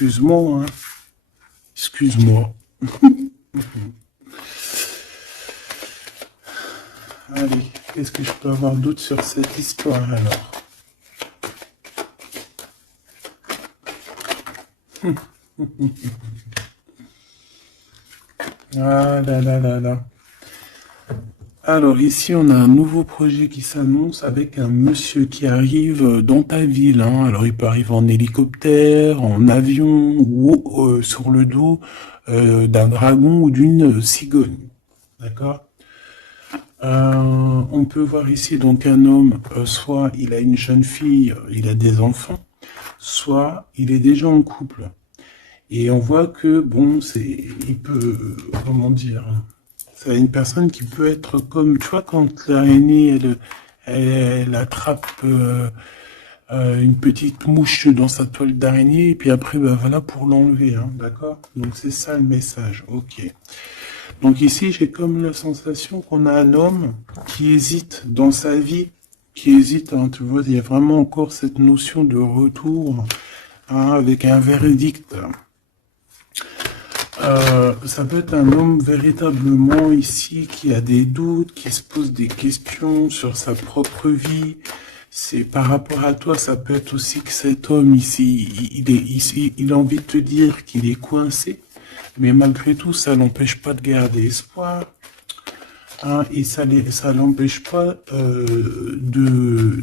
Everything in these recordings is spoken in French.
excuse-moi, hein. Excuse-moi. Allez, qu'est-ce que je peux avoir d'autre sur cette histoire alors? Ah là là là là. Alors ici, on a un nouveau projet qui s'annonce avec un monsieur qui arrive dans ta ville, hein. Alors il peut arriver en hélicoptère, en avion ou sur le dos d'un dragon ou d'une cigogne. D'accord? On peut voir ici donc un homme, soit il a une jeune fille, il a des enfants, soit il est déjà en couple. Et on voit que, bon, il peut, comment dire, c'est une personne qui peut être comme, tu vois, quand l'araignée, elle attrape une petite mouche dans sa toile d'araignée, et puis après, ben voilà, pour l'enlever, hein, d'accord? Donc c'est ça le message, ok. Donc ici, j'ai comme la sensation qu'on a un homme qui hésite dans sa vie, qui hésite, hein, tu vois, il y a vraiment encore cette notion de retour, hein, avec un verdict. Ça peut être un homme véritablement ici qui a des doutes, qui se pose des questions sur sa propre vie. C'est par rapport à toi, ça peut être aussi que cet homme ici, il a envie de te dire qu'il est coincé, mais malgré tout, ça l'empêche pas de garder espoir, hein, et ça l'empêche pas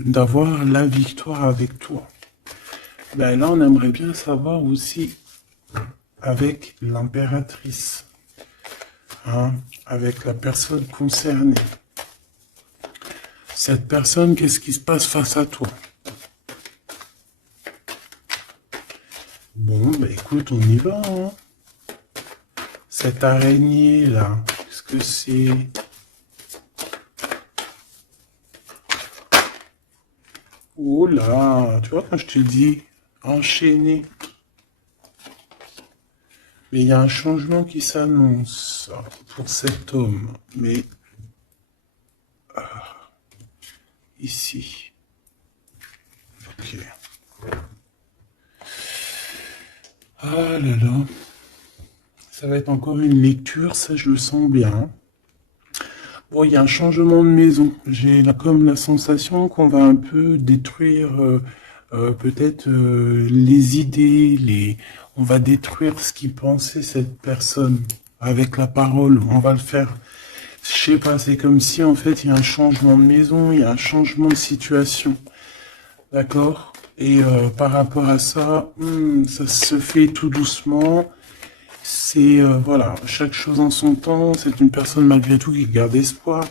d'avoir la victoire avec toi. Ben là, on aimerait bien savoir aussi avec l'impératrice, hein, avec la personne concernée. Cette personne, qu'est-ce qui se passe face à toi? Bon, bah écoute, on y va, hein. Cette araignée-là, qu'est-ce que c'est? Oh là, tu vois quand je te dis enchaîné. Mais il y a un changement qui s'annonce pour cet homme. Mais ici. Ok. Ah là là. Ça va être encore une lecture, ça je le sens bien. Bon, il y a un changement de maison. J'ai comme la sensation qu'on va un peu détruire peut-être les idées, on va détruire ce qui pensait cette personne avec la parole. On va le faire. Je sais pas, c'est comme si en fait il y a un changement de maison, il y a un changement de situation. D'accord? Et par rapport à ça, ça se fait tout doucement. C'est, voilà, chaque chose en son temps. C'est une personne malgré tout qui garde espoir.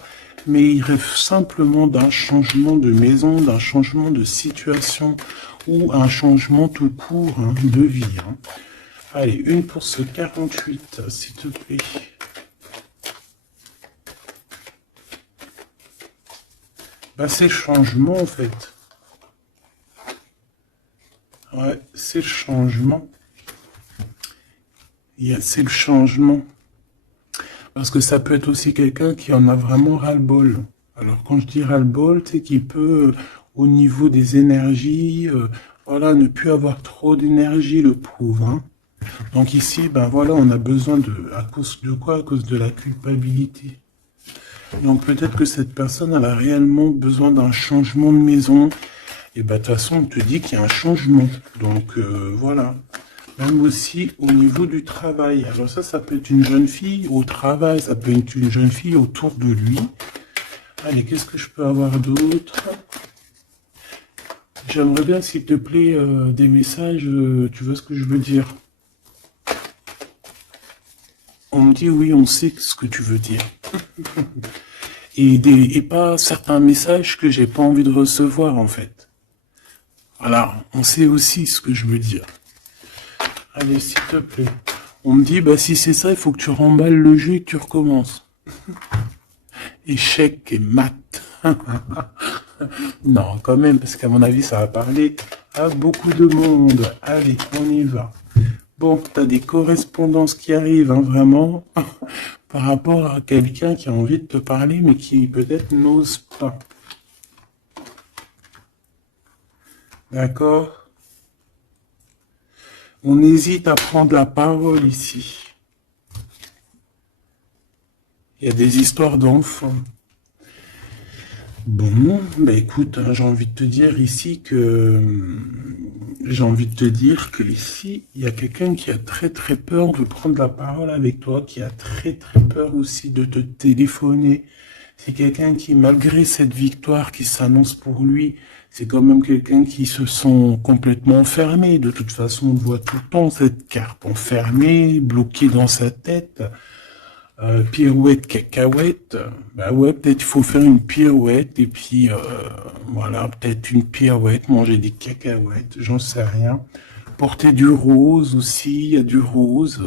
Mais il rêve simplement d'un changement de maison, d'un changement de situation ou un changement tout court, hein, de vie, hein. Allez, une pour ce 48, s'il te plaît. Bah, c'est le changement, en fait. Ouais, c'est le changement. C'est le changement. Parce que ça peut être aussi quelqu'un qui en a vraiment ras-le-bol. Alors, quand je dis ras-le-bol, c'est qu'il peut, au niveau des énergies, voilà, ne plus avoir trop d'énergie, le pauvre, hein. Donc ici, ben voilà, on a besoin à cause de quoi? À cause de la culpabilité. Donc peut-être que cette personne, elle a réellement besoin d'un changement de maison. Et ben de toute façon, on te dit qu'il y a un changement. Donc voilà. Même aussi au niveau du travail. Alors ça peut être une jeune fille au travail, ça peut être une jeune fille autour de lui. Allez, qu'est-ce que je peux avoir d'autre? J'aimerais bien, s'il te plaît, des messages, tu vois ce que je veux dire? On me dit oui, on sait ce que tu veux dire. Et pas certains messages que j'ai pas envie de recevoir, en fait. Voilà, on sait aussi ce que je veux dire. Allez, s'il te plaît. On me dit, bah si c'est ça, il faut que tu remballes le jeu et que tu recommences. Échec et mat. Non, quand même, parce qu'à mon avis, ça va parler à beaucoup de monde. Allez, on y va. Bon, t'as des correspondances qui arrivent, hein, vraiment, par rapport à quelqu'un qui a envie de te parler, mais qui peut-être n'ose pas. D'accord? On hésite à prendre la parole ici. Il y a des histoires d'enfants. Bon, bah écoute, hein, j'ai envie de te dire ici ici, il y a quelqu'un qui a très très peur de prendre la parole avec toi, qui a très très peur aussi de te téléphoner. C'est quelqu'un qui, malgré cette victoire qui s'annonce pour lui, c'est quand même quelqu'un qui se sent complètement enfermé. De toute façon, on voit tout le temps cette carte enfermée, bloquée dans sa tête. Pirouette, cacahuète, bah ouais, peut-être il faut faire une pirouette, et puis voilà, peut-être une pirouette, manger des cacahuètes, j'en sais rien. Porter du rose aussi, il y a du rose,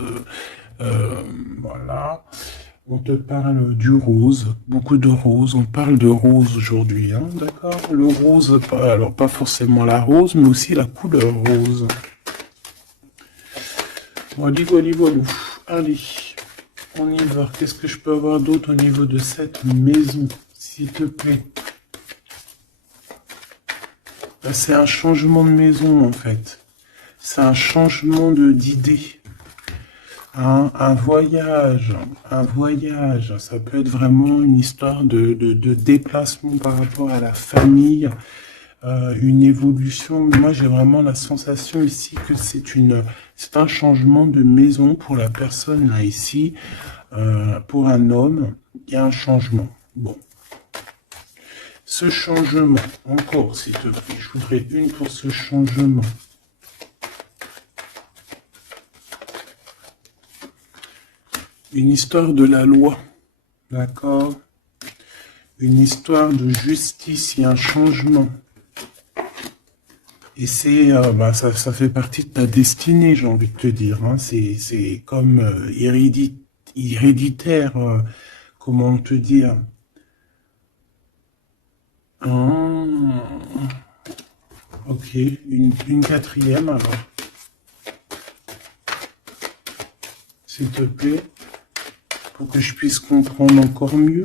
voilà. On te parle du rose, beaucoup de rose, on parle de rose aujourd'hui, hein, d'accord? Le rose, alors pas forcément la rose, mais aussi la couleur rose. Voilà, voilà, voilà. Allez. On y va. Qu'est-ce que je peux avoir d'autre au niveau de cette maison, s'il te plaît? C'est un changement de maison, en fait. C'est un changement d'idée. Un voyage. Un voyage. Ça peut être vraiment une histoire de déplacement par rapport à la famille. Une évolution. Moi, j'ai vraiment la sensation ici que c'est un changement de maison pour la personne là ici. Pour un homme, il y a un changement. Bon. Ce changement, encore s'il te plaît, je voudrais une pour ce changement. Une histoire de la loi. D'accord? Une histoire de justice, il y a un changement. Et c'est, ça fait partie de ta destinée, j'ai envie de te dire. Hein. C'est comme héréditaire, comment te dire. Ok, une quatrième alors. S'il te plaît, pour que je puisse comprendre encore mieux.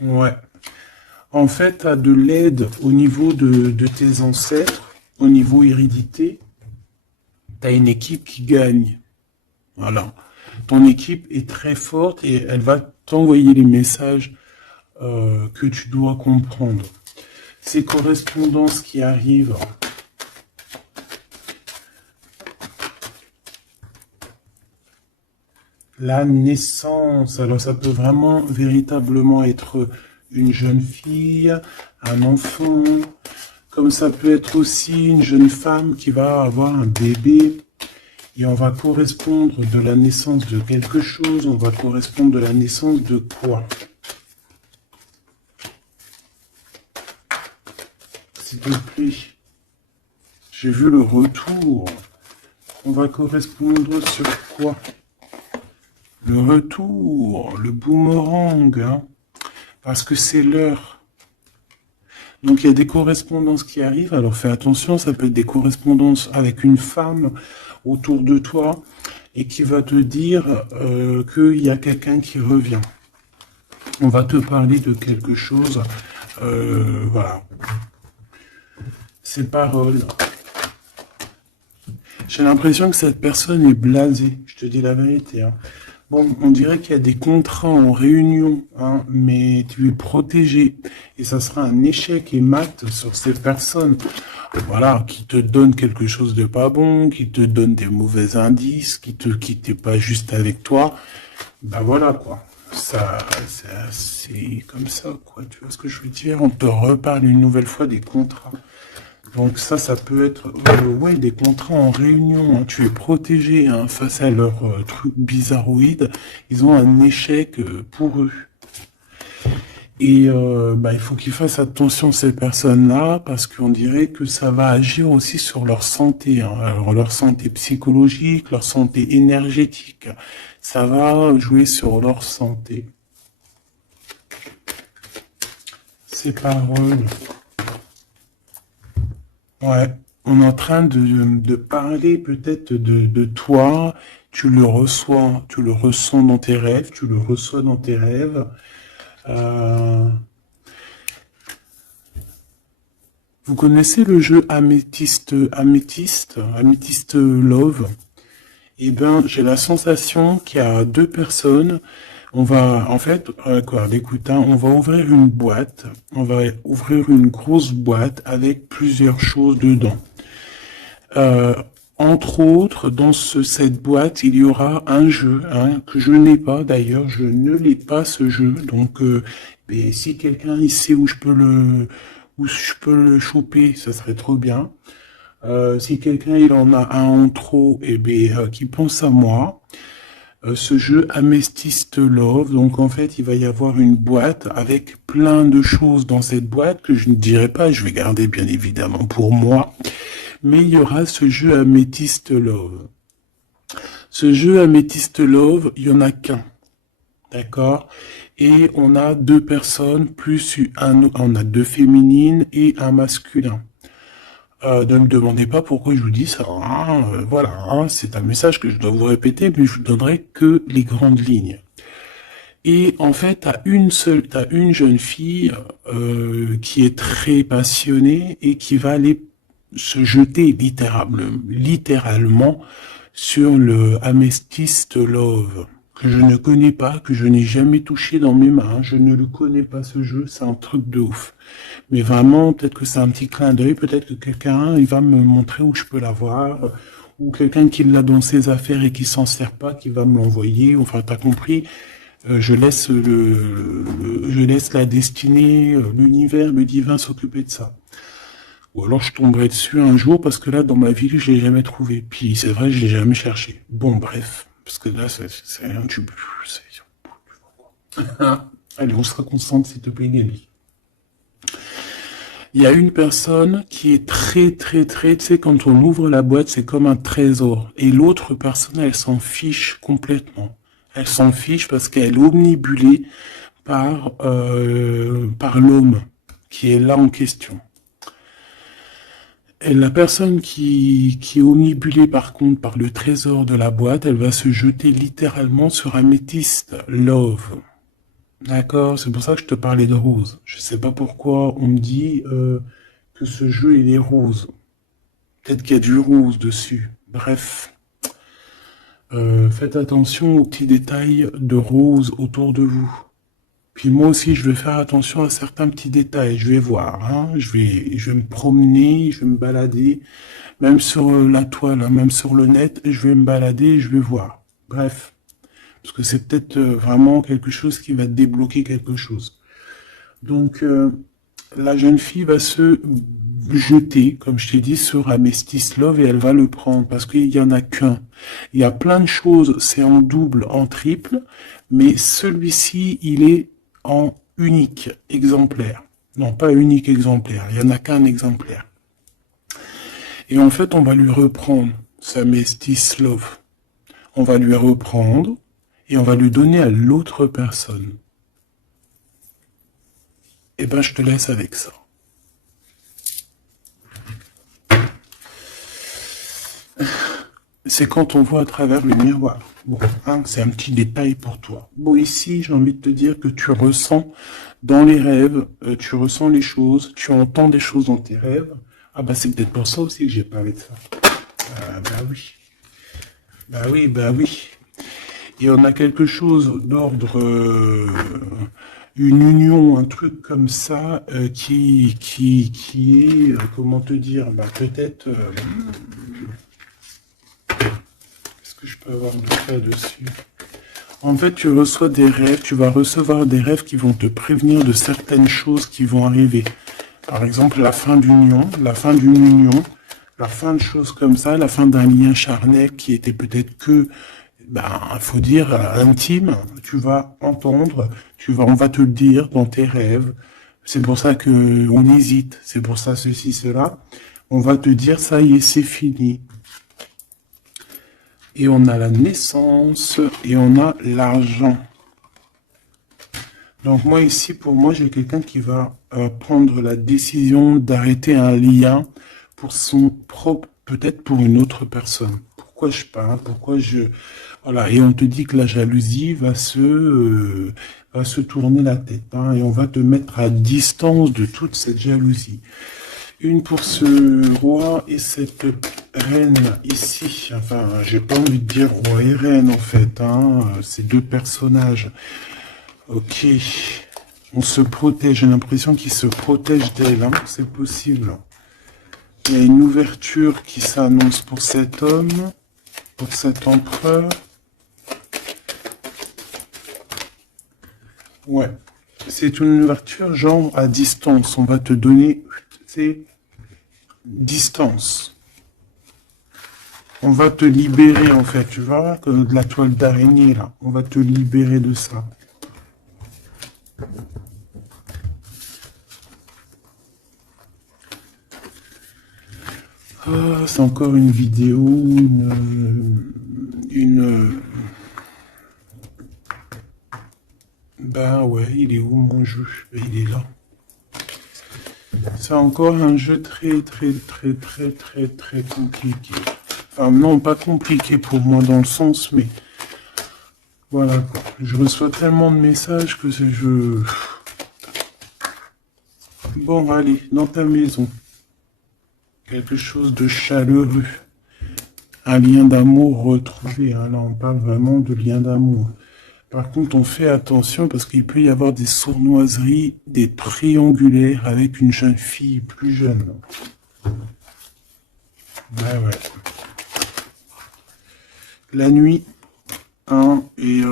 Ouais. En fait, tu as de l'aide au niveau de tes ancêtres, au niveau hérédité. Tu as une équipe qui gagne. Voilà. Ton équipe est très forte et elle va t'envoyer les messages que tu dois comprendre. Ces correspondances qui arrivent. La naissance. Alors ça peut vraiment véritablement être une jeune fille, un enfant, comme ça peut être aussi une jeune femme qui va avoir un bébé, et on va correspondre de la naissance de quelque chose, on va correspondre de la naissance de quoi? S'il te plaît, j'ai vu le retour, on va correspondre sur quoi? Le retour, le boomerang, hein, parce que c'est l'heure. Donc il y a des correspondances qui arrivent, alors fais attention, ça peut être des correspondances avec une femme autour de toi et qui va te dire qu'il y a quelqu'un qui revient. On va te parler de quelque chose, voilà. Ces paroles. J'ai l'impression que cette personne est blasée, je te dis la vérité, hein. Bon, on dirait qu'il y a des contrats en réunion, hein, mais tu es protégé. Et ça sera un échec et mat sur ces personnes, voilà, qui te donnent quelque chose de pas bon, qui te donnent des mauvais indices, qui te quittent pas juste avec toi. Ben voilà, quoi. Ça, c'est comme ça, quoi. Tu vois ce que je veux dire? On te reparle une nouvelle fois des contrats. Donc ça peut être ouais, des contrats en réunion, hein. Tu es protégé, hein, face à leurs trucs bizarroïdes. Ils ont un échec pour eux. Et il faut qu'ils fassent attention ces personnes-là, parce qu'on dirait que ça va agir aussi sur leur santé, hein. Alors leur santé psychologique, leur santé énergétique. Ça va jouer sur leur santé. Ces paroles. Ouais, on est en train de parler peut-être de toi, tu le ressens dans tes rêves, tu le reçois dans tes rêves. Vous connaissez le jeu Améthyste Love? Eh ben, j'ai la sensation qu'il y a deux personnes. On va, en fait, écoute, hein, on va ouvrir une boîte. On va ouvrir une grosse boîte avec plusieurs choses dedans. Euh, Entre autres, dans cette boîte, il y aura un jeu, hein, que je n'ai pas d'ailleurs. Je ne l'ai pas ce jeu. Donc, mais si quelqu'un il sait où je peux le choper, ça serait trop bien. Si quelqu'un il en a un en trop, eh bien, qui pense à moi. Ce jeu Amethyst Love, donc en fait il va y avoir une boîte avec plein de choses dans cette boîte que je ne dirai pas, je vais garder bien évidemment pour moi, mais il y aura ce jeu Amethyst Love. Ce jeu Amethyst Love, il y en a qu'un, d'accord? Et on a deux personnes plus on a deux féminines et un masculin. Ne me demandez pas pourquoi je vous dis ça. Hein, voilà, hein, c'est un message que je dois vous répéter, mais je vous donnerai que les grandes lignes. Et en fait, t'as une jeune fille qui est très passionnée et qui va aller se jeter littéralement sur le Amethyst Love, que je ne connais pas, que je n'ai jamais touché dans mes mains. Je ne le connais pas ce jeu, c'est un truc de ouf. Mais vraiment, peut-être que c'est un petit clin d'œil, peut-être que quelqu'un, il va me montrer où je peux l'avoir, ou quelqu'un qui l'a dans ses affaires et qui s'en sert pas, qui va me l'envoyer. Enfin, t'as compris. Je laisse je laisse la destinée, l'univers, le divin s'occuper de ça. Ou alors je tomberai dessus un jour parce que là, dans ma vie, je l'ai jamais trouvé. Puis c'est vrai, je l'ai jamais cherché. Bon, bref, parce que là, c'est un tube. Allez, on se concentre, s'il te plaît, Gabi. Il y a une personne qui est très, tu sais, quand on ouvre la boîte, c'est comme un trésor. Et l'autre personne, elle s'en fiche complètement. Elle s'en fiche parce qu'elle est omnibulée par l'homme qui est là en question. Et la personne qui est omnibulée par contre par le trésor de la boîte, elle va se jeter littéralement sur Amethyst Love. D'accord, c'est pour ça que je te parlais de rose. Je sais pas pourquoi on me dit que ce jeu il est rose. Peut-être qu'il y a du rose dessus. Bref, faites attention aux petits détails de rose autour de vous. Puis moi aussi, je vais faire attention à certains petits détails. Je vais voir, hein. Je vais me promener, je vais me balader, même sur la toile, hein, même sur le net, je vais me balader, et je vais voir. Bref. Parce que c'est peut-être vraiment quelque chose qui va débloquer quelque chose. Donc, la jeune fille va se jeter, comme je t'ai dit, sur Amethyst Love et elle va le prendre parce qu'il n'y en a qu'un. Il y a plein de choses, c'est en double, en triple, mais celui-ci, il est en unique exemplaire. Non, pas unique exemplaire, il n'y en a qu'un exemplaire. Et en fait, on va lui reprendre sa Amethyst Love. On va lui reprendre et on va lui donner à l'autre personne. Eh ben, je te laisse avec ça. C'est quand on voit à travers le miroir. Bon, hein, c'est un petit détail pour toi. Bon, ici, j'ai envie de te dire que tu ressens dans les rêves, tu ressens les choses, tu entends des choses dans tes rêves. Ah bah c'est peut-être pour ça aussi que j'ai parlé de ça. Ah bah oui. Bah oui, bah oui. Et on a quelque chose d'ordre, une union, un truc comme ça, qui est, comment te dire, bah peut-être, qu'est-ce que je peux avoir de ça dessus? En fait, tu reçois des rêves, tu vas recevoir des rêves qui vont te prévenir de certaines choses qui vont arriver. Par exemple, la fin d'une union, la fin de choses comme ça, la fin d'un lien charnel qui était peut-être que faut dire, intime, tu vas entendre, on va te le dire dans tes rêves. C'est pour ça que on hésite, c'est pour ça ceci, cela. On va te dire, ça y est, c'est fini. Et on a la naissance, et on a l'argent. Donc moi ici, pour moi, j'ai quelqu'un qui va prendre la décision d'arrêter un lien pour son propre, peut-être pour une autre personne. Pourquoi je parle, voilà, et on te dit que la jalousie va se tourner la tête, hein, et on va te mettre à distance de toute cette jalousie. Une pour ce roi et cette reine ici. Enfin, j'ai pas envie de dire roi et reine en fait, hein. Ces deux personnages. Ok. On se protège. J'ai l'impression qu'ils se protègent d'elle, hein. C'est possible. Il y a une ouverture qui s'annonce pour cet homme, pour cet empereur. Ouais. C'est une ouverture genre à distance. On va te donner, c'est distance. On va te libérer en fait, tu vois, de la toile d'araignée là. On va te libérer de ça. Ah, c'est encore une vidéo, Ben ouais, il est où mon jeu? Il est là. C'est encore un jeu très compliqué. Enfin non, pas compliqué pour moi dans le sens, mais voilà quoi. Je reçois tellement de messages que je... Bon, allez, dans ta maison. Quelque chose de chaleureux. Un lien d'amour retrouvé. Hein. Là, on parle vraiment de lien d'amour. Par contre, on fait attention parce qu'il peut y avoir des sournoiseries, des triangulaires avec une jeune fille plus jeune. Ouais. La nuit, hein, et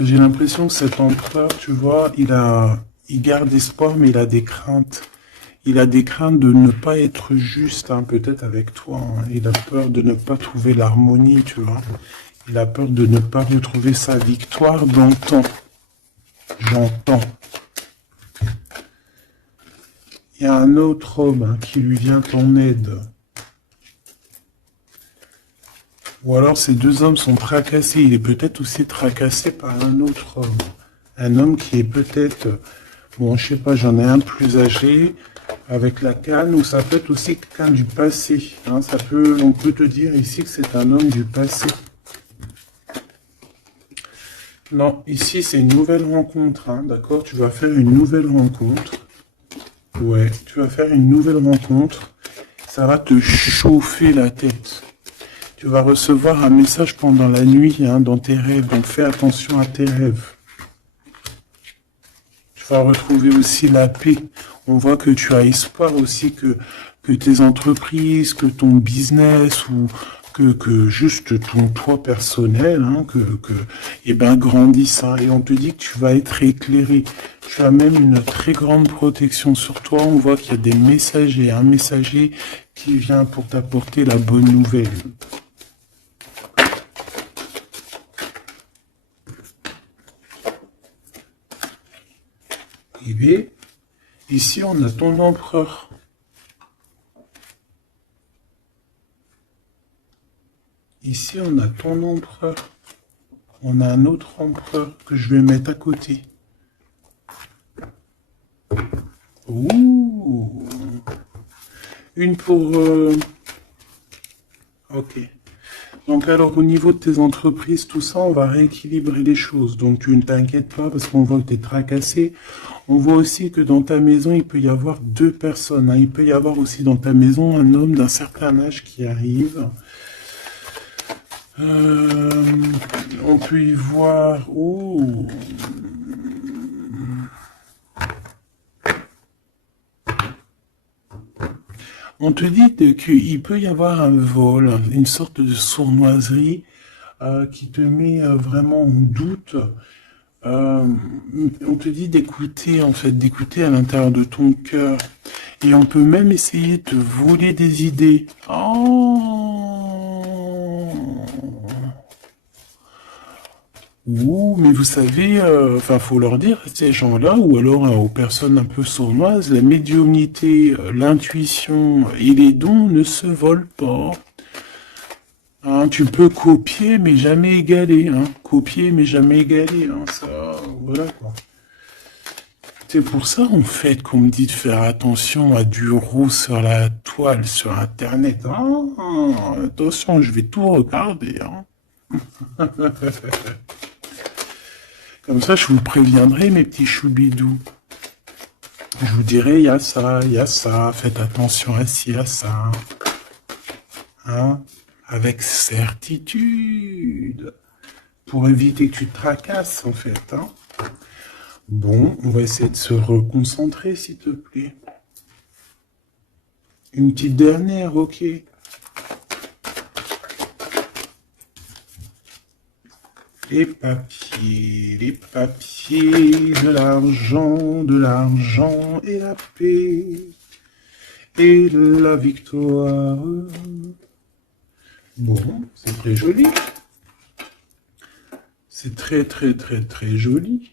j'ai l'impression que cet empereur, tu vois, il garde espoir, mais il a des craintes. Il a des craintes de ne pas être juste, hein, peut-être avec toi. Hein. Il a peur de ne pas trouver l'harmonie, tu vois. Il a peur de ne pas retrouver sa victoire dans le temps. J'entends. Il y a un autre homme hein, qui lui vient en aide. Ou alors ces deux hommes sont tracassés. Il est peut-être aussi tracassé par un autre homme. Un homme qui est peut-être... Bon, je sais pas, j'en ai un plus âgé, avec la canne, ou ça peut être aussi quelqu'un du passé. Hein, on peut te dire ici que c'est un homme du passé. Non, ici c'est une nouvelle rencontre, hein, d'accord? Tu vas faire une nouvelle rencontre. Ouais, tu vas faire une nouvelle rencontre. Ça va te chauffer la tête. Tu vas recevoir un message pendant la nuit, hein, dans tes rêves. Donc fais attention à tes rêves. Tu vas retrouver aussi la paix. On voit que tu as espoir aussi que tes entreprises, que ton business ou que juste ton toi personnel, hein, eh ben, grandisse. Hein, et on te dit que tu vas être éclairé. Tu as même une très grande protection sur toi. On voit qu'il y a des messagers, un messager qui vient pour t'apporter la bonne nouvelle. Eh bien, ici on a ton empereur. Ici on a ton empereur. On a un autre empereur que je vais mettre à côté. Ouh. Une pour... Ok. Donc alors au niveau de tes entreprises, tout ça, on va rééquilibrer les choses. Donc tu ne t'inquiètes pas parce qu'on voit que tu es tracassé. On voit aussi que dans ta maison, il peut y avoir deux personnes. Hein. Il peut y avoir aussi dans ta maison un homme d'un certain âge qui arrive. On peut y voir... Oh. On te dit qu'il peut y avoir un vol, une sorte de sournoiserie qui te met vraiment en doute. On te dit d'écouter, en fait, d'écouter à l'intérieur de ton cœur. Et on peut même essayer de te voler des idées. Oh. Ouh, mais vous savez, enfin, faut leur dire, ces gens-là, ou alors aux personnes un peu sournoises, la médiumnité, l'intuition et les dons ne se volent pas. Hein, tu peux copier, mais jamais égaler. Hein. Copier, mais jamais égaler. Hein. Ça, voilà quoi. C'est pour ça, en fait, qu'on me dit de faire attention à du roux sur la toile, sur Internet. Ah, attention, je vais tout regarder. Hein. Comme ça, je vous préviendrai, mes petits choubidous. Je vous dirai, il y a ça, faites attention à ci, à ça. Hein? Avec certitude. Pour éviter que tu te tracasses, en fait. Hein? Bon, on va essayer de se reconcentrer, s'il te plaît. Une petite dernière, ok. Les papiers, de l'argent et la paix et la victoire. Bon, c'est très joli. C'est très, très, très, très joli.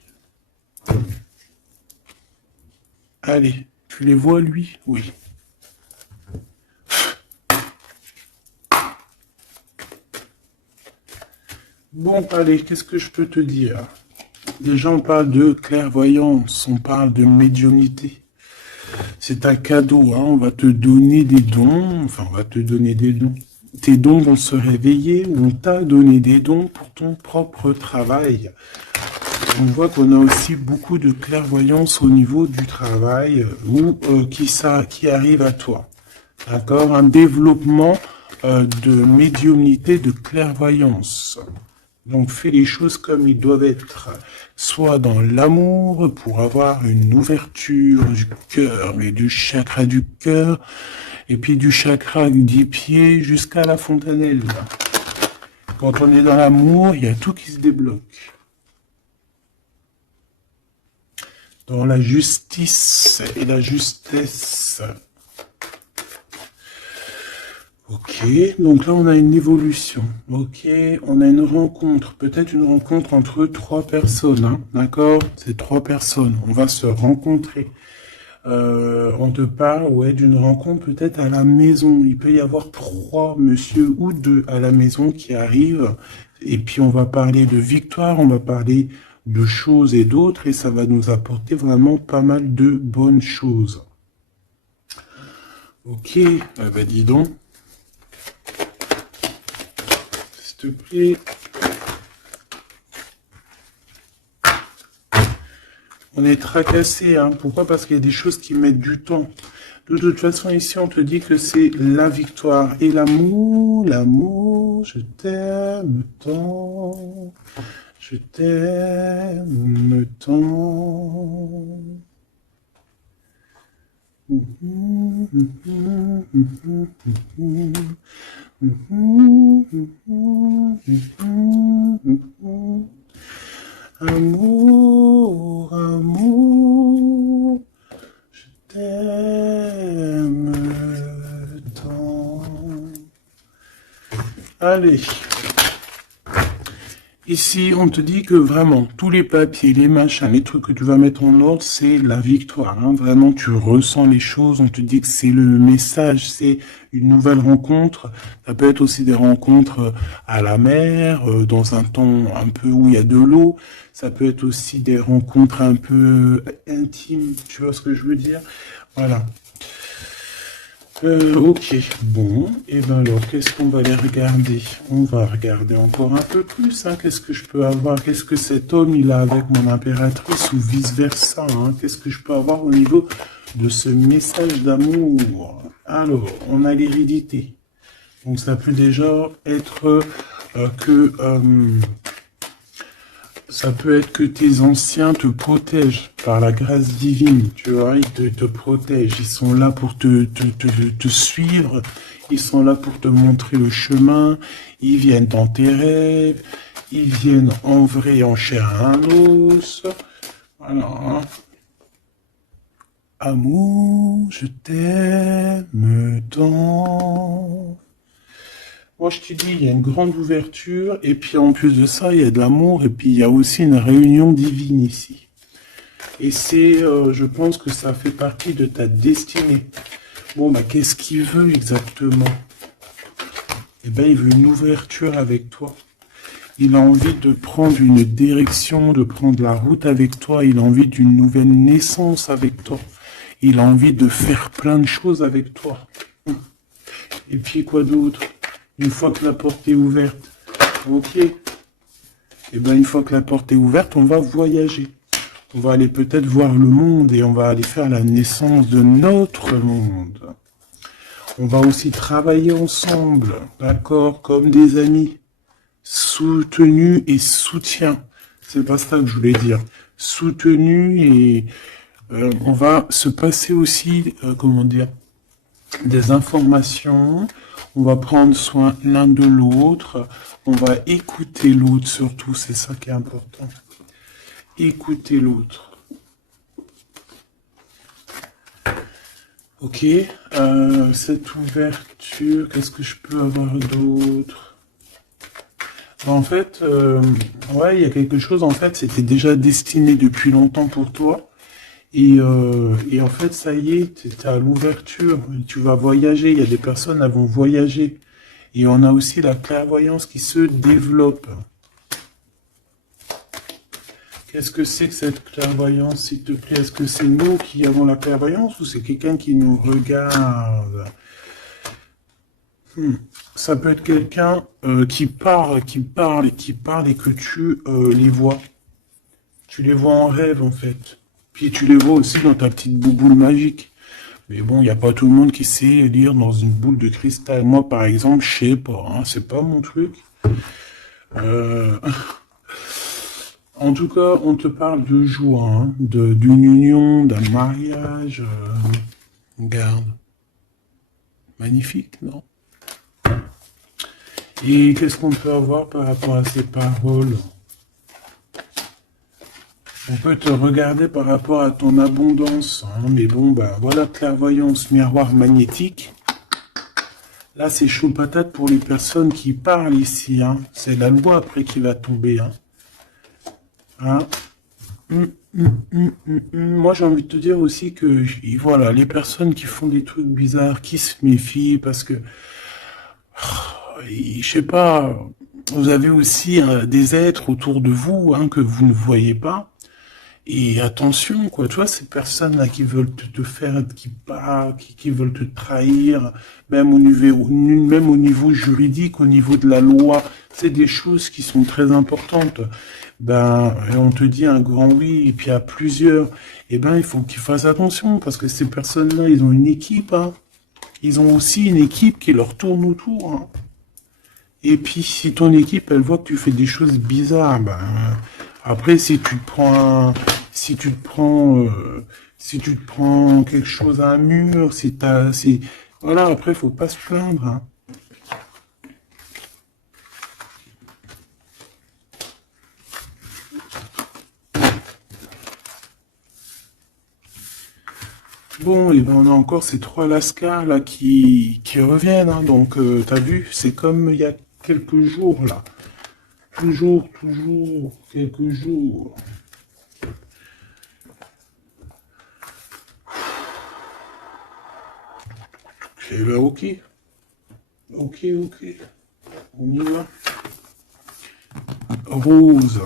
Allez, tu les vois, lui? Oui. Bon, allez, qu'est-ce que je peux te dire? Déjà, on parle de clairvoyance, on parle de médiumnité. C'est un cadeau, hein, on va te donner des dons, enfin, on va te donner des dons. Tes dons vont se réveiller, ou on t'a donné des dons pour ton propre travail. On voit qu'on a aussi beaucoup de clairvoyance au niveau du travail, ou qui arrive à toi. D'accord? Un développement de médiumnité, de clairvoyance. Donc, fais les choses comme ils doivent être. Soit dans l'amour, pour avoir une ouverture du cœur, mais du chakra du cœur, et puis du chakra du pied jusqu'à la fontanelle. Quand on est dans l'amour, il y a tout qui se débloque. Dans la justice et la justesse. Ok, donc là on a une évolution. Ok, on a une rencontre, peut-être une rencontre entre 3 personnes, hein, d'accord? C'est 3 personnes, on va se rencontrer. On te parle, ouais, d'une rencontre peut-être à la maison. Il peut y avoir 3 monsieur ou 2 à la maison qui arrivent. Et puis on va parler de victoire, on va parler de choses et d'autres, et ça va nous apporter vraiment pas mal de bonnes choses. Ok, bah dis donc. S'il te plaît. On est tracassé, hein. Pourquoi? Parce qu'il y a des choses qui mettent du temps. De toute façon, ici, on te dit que c'est la victoire et l'amour. L'amour, je t'aime tant. Je t'aime tant. Amour, amour, je t'aime tant. Allez. Ici, on te dit que vraiment, tous les papiers, les machins, les trucs que tu vas mettre en ordre, c'est la victoire. Hein. Vraiment, tu ressens les choses, on te dit que c'est le message, c'est une nouvelle rencontre. Ça peut être aussi des rencontres à la mer, dans un temps un peu où il y a de l'eau. Ça peut être aussi des rencontres un peu intimes, tu vois ce que je veux dire? Voilà. Ok, bon, et ben alors, qu'est-ce qu'on va aller regarder? On va regarder encore un peu plus, hein. Qu'est-ce que je peux avoir? Qu'est-ce que cet homme, il a avec mon impératrice ou vice-versa, hein? Qu'est-ce que je peux avoir au niveau de ce message d'amour? Alors, on a l'hérédité. Donc, ça peut déjà être ça peut être que tes anciens te protègent par la grâce divine, tu vois, ils te protègent, ils sont là pour te suivre, ils sont là pour te montrer le chemin, ils viennent dans tes rêves, ils viennent en vrai, en chair et en os, voilà. Amour, je t'aime tant. Moi, je te dis, il y a une grande ouverture, et puis en plus de ça, il y a de l'amour, et puis il y a aussi une réunion divine ici. Et c'est, je pense que ça fait partie de ta destinée. Bon, bah, qu'est-ce qu'il veut exactement? Eh ben, il veut une ouverture avec toi. Il a envie de prendre une direction, de prendre la route avec toi. Il a envie d'une nouvelle naissance avec toi. Il a envie de faire plein de choses avec toi. Et puis, quoi d'autre? Une fois que la porte est ouverte. Ok. Et ben une fois que la porte est ouverte, on va voyager. On va aller peut-être voir le monde et on va aller faire la naissance de notre monde. On va aussi travailler ensemble, d'accord, comme des amis, soutenus et soutien. C'est pas ça que je voulais dire. Soutenus et on va se passer aussi, comment dire, des informations. On va prendre soin l'un de l'autre. On va écouter l'autre surtout, c'est ça qui est important. Écouter l'autre. Ok, cette ouverture, qu'est-ce que je peux avoir d'autre? En fait, ouais, il y a quelque chose, en fait, c'était déjà destiné depuis longtemps pour toi. Et en fait, ça y est, tu es à l'ouverture, tu vas voyager, il y a des personnes qui vont voyager. Et on a aussi la clairvoyance qui se développe. Qu'est-ce que c'est que cette clairvoyance, s'il te plaît? Est-ce que c'est nous qui avons la clairvoyance ou c'est quelqu'un qui nous regarde? Ça peut être quelqu'un qui parle et que tu les vois. Tu les vois en rêve en fait. Puis tu les vois aussi dans ta petite bouboule magique. Mais bon, il n'y a pas tout le monde qui sait lire dans une boule de cristal. Moi, par exemple, je sais pas, hein, c'est pas mon truc. Euh, En tout cas, on te parle de joie, hein, d'une union, d'un mariage. Regarde. Magnifique, non? Et qu'est-ce qu'on peut avoir par rapport à ces paroles? On peut te regarder par rapport à ton abondance, hein, mais bon, bah voilà, clairvoyance, miroir magnétique. Là, c'est chaud patate pour les personnes qui parlent ici, hein. C'est la loi après qui va tomber, hein. Hein. Moi, j'ai envie de te dire aussi que, voilà, les personnes qui font des trucs bizarres, qui se méfient, parce que, je sais pas, vous avez aussi des êtres autour de vous, hein, que vous ne voyez pas. Et attention, quoi, tu vois, ces personnes-là qui veulent te faire, qui parlent, qui veulent te trahir, même au niveau juridique, au niveau de la loi, c'est des choses qui sont très importantes. Ben, on te dit un grand oui, et puis à plusieurs, eh ben, il faut qu'ils fassent attention, parce que ces personnes-là, ils ont une équipe, hein. Ils ont aussi une équipe qui leur tourne autour, hein. Et puis, si ton équipe, elle voit que tu fais des choses bizarres, ben, après, si tu te prends quelque chose à un mur, voilà, après, faut pas se plaindre, hein. Bon, et ben, on a encore ces trois lascars, là, qui reviennent, hein. Donc, t'as vu, c'est comme il y a quelques jours, là. Toujours, quelques jours. Eh ben, ok. Ok. On y va. Rose.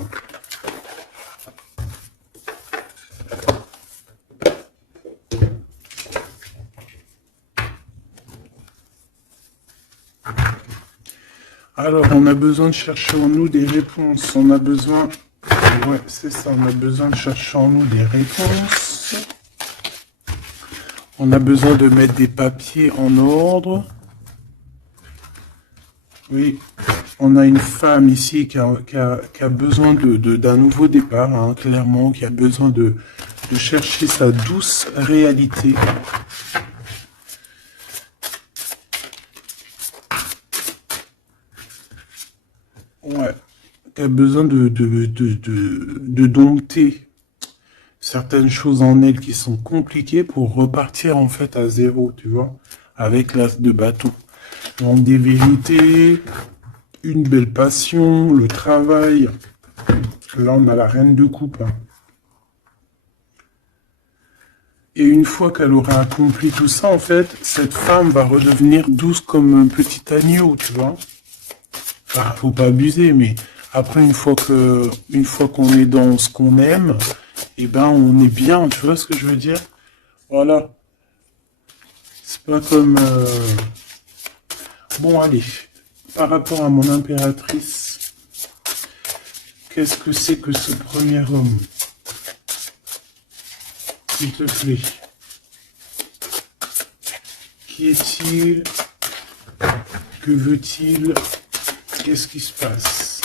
Alors, on a besoin de chercher en nous des réponses. On a besoin... Ouais, c'est ça. On a besoin de chercher en nous des réponses. On a besoin de mettre des papiers en ordre. Oui, on a une femme ici qui a besoin d'un nouveau départ, hein, clairement, qui a besoin de chercher sa douce réalité. Ouais, qui a besoin de dompter certaines choses en elle qui sont compliquées pour repartir en fait à zéro, tu vois, avec l'as de bâton. Donc des vérités, une belle passion, le travail. Là, on a la reine de coupe, hein. Et une fois qu'elle aura accompli tout ça, en fait, cette femme va redevenir douce comme un petit agneau, tu vois. Enfin, faut pas abuser, mais après, une fois qu'on est dans ce qu'on aime, eh ben, on est bien, tu vois ce que je veux dire? Voilà. C'est pas comme... Bon, allez. Par rapport à mon impératrice, Qu'est-ce que c'est que ce premier homme? S'il te plaît. Qui est-il? Que veut-il? Qu'est-ce qui se passe?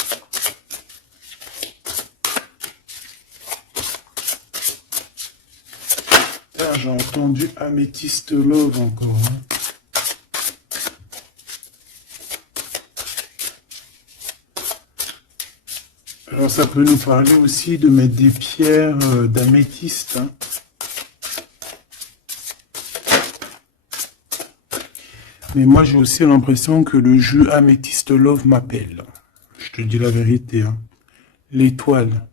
Ah, j'ai entendu Amethyst Love encore. Hein. Alors ça peut nous parler aussi de mettre des pierres d'améthyste. Hein. Mais moi j'ai aussi l'impression que le jeu Amethyst Love m'appelle. Je te dis la vérité. Hein. L'étoile.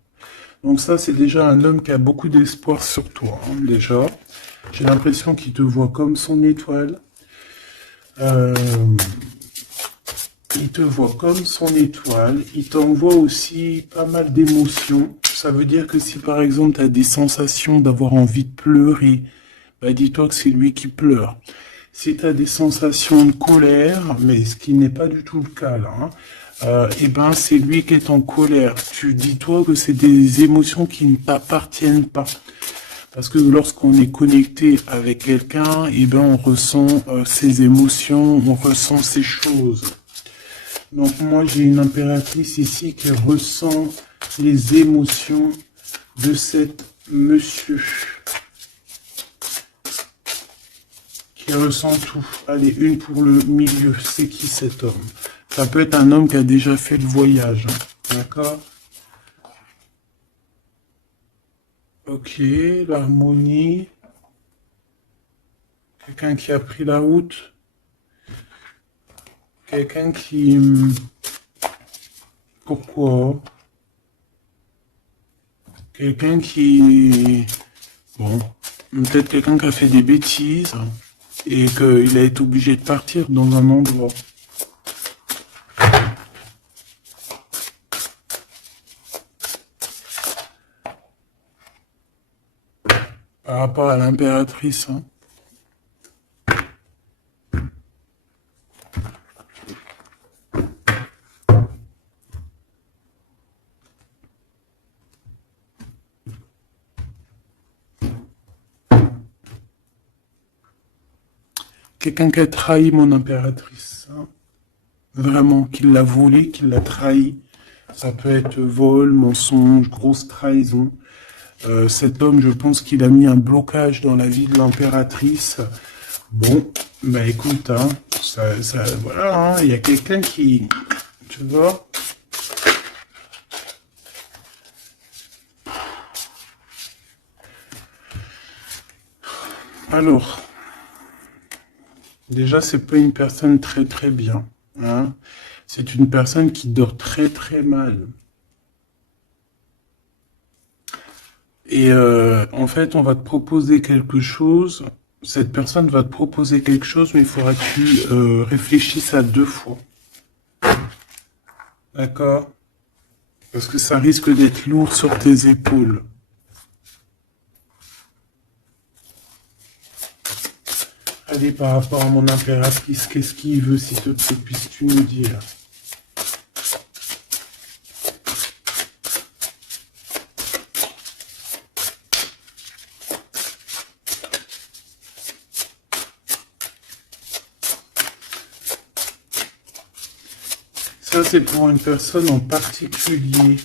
Donc ça c'est déjà un homme qui a beaucoup d'espoir sur toi. Hein, déjà. J'ai l'impression qu'il te voit comme son étoile. Il te voit comme son étoile. Il t'envoie aussi pas mal d'émotions. Ça veut dire que si par exemple tu as des sensations d'avoir envie de pleurer, bah dis-toi que c'est lui qui pleure. Si tu as des sensations de colère, mais ce qui n'est pas du tout le cas là, hein, et ben c'est lui qui est en colère. Tu dis-toi que c'est des émotions qui ne t'appartiennent pas. Parce que lorsqu'on est connecté avec quelqu'un, et ben on ressent ses émotions, on ressent ses choses. Donc moi j'ai une impératrice ici qui ressent les émotions de cet monsieur. Qui ressent tout. Allez, une pour le milieu. C'est qui cet homme? Ça peut être un homme qui a déjà fait le voyage. Hein. D'accord? Ok, l'harmonie. Quelqu'un qui a pris la route. Quelqu'un qui... Pourquoi? Quelqu'un qui... Bon, peut-être quelqu'un qui a fait des bêtises et qu'il a été obligé de partir dans un endroit. Par rapport à l'impératrice, hein. Quelqu'un qui a trahi mon impératrice. Hein. Vraiment, qui l'a volé, qui l'a trahi. Ça peut être vol, mensonge, grosse trahison. Cet homme, je pense qu'il a mis un blocage dans la vie de l'impératrice. Bon, bah écoute, hein, voilà, hein, il y a quelqu'un qui... Tu vois? Alors... Déjà, c'est pas une personne très très bien. Hein. C'est une personne qui dort très très mal. Et en fait, on va te proposer quelque chose. Cette personne va te proposer quelque chose, mais il faudra que tu réfléchisses à 2 fois. D'accord? Parce que ça risque d'être lourd sur tes épaules. Allez, par rapport à mon impératrice, qu'est-ce qu'il veut, s'il te plaît, puisses-tu me dire? Ça, c'est pour une personne en particulier.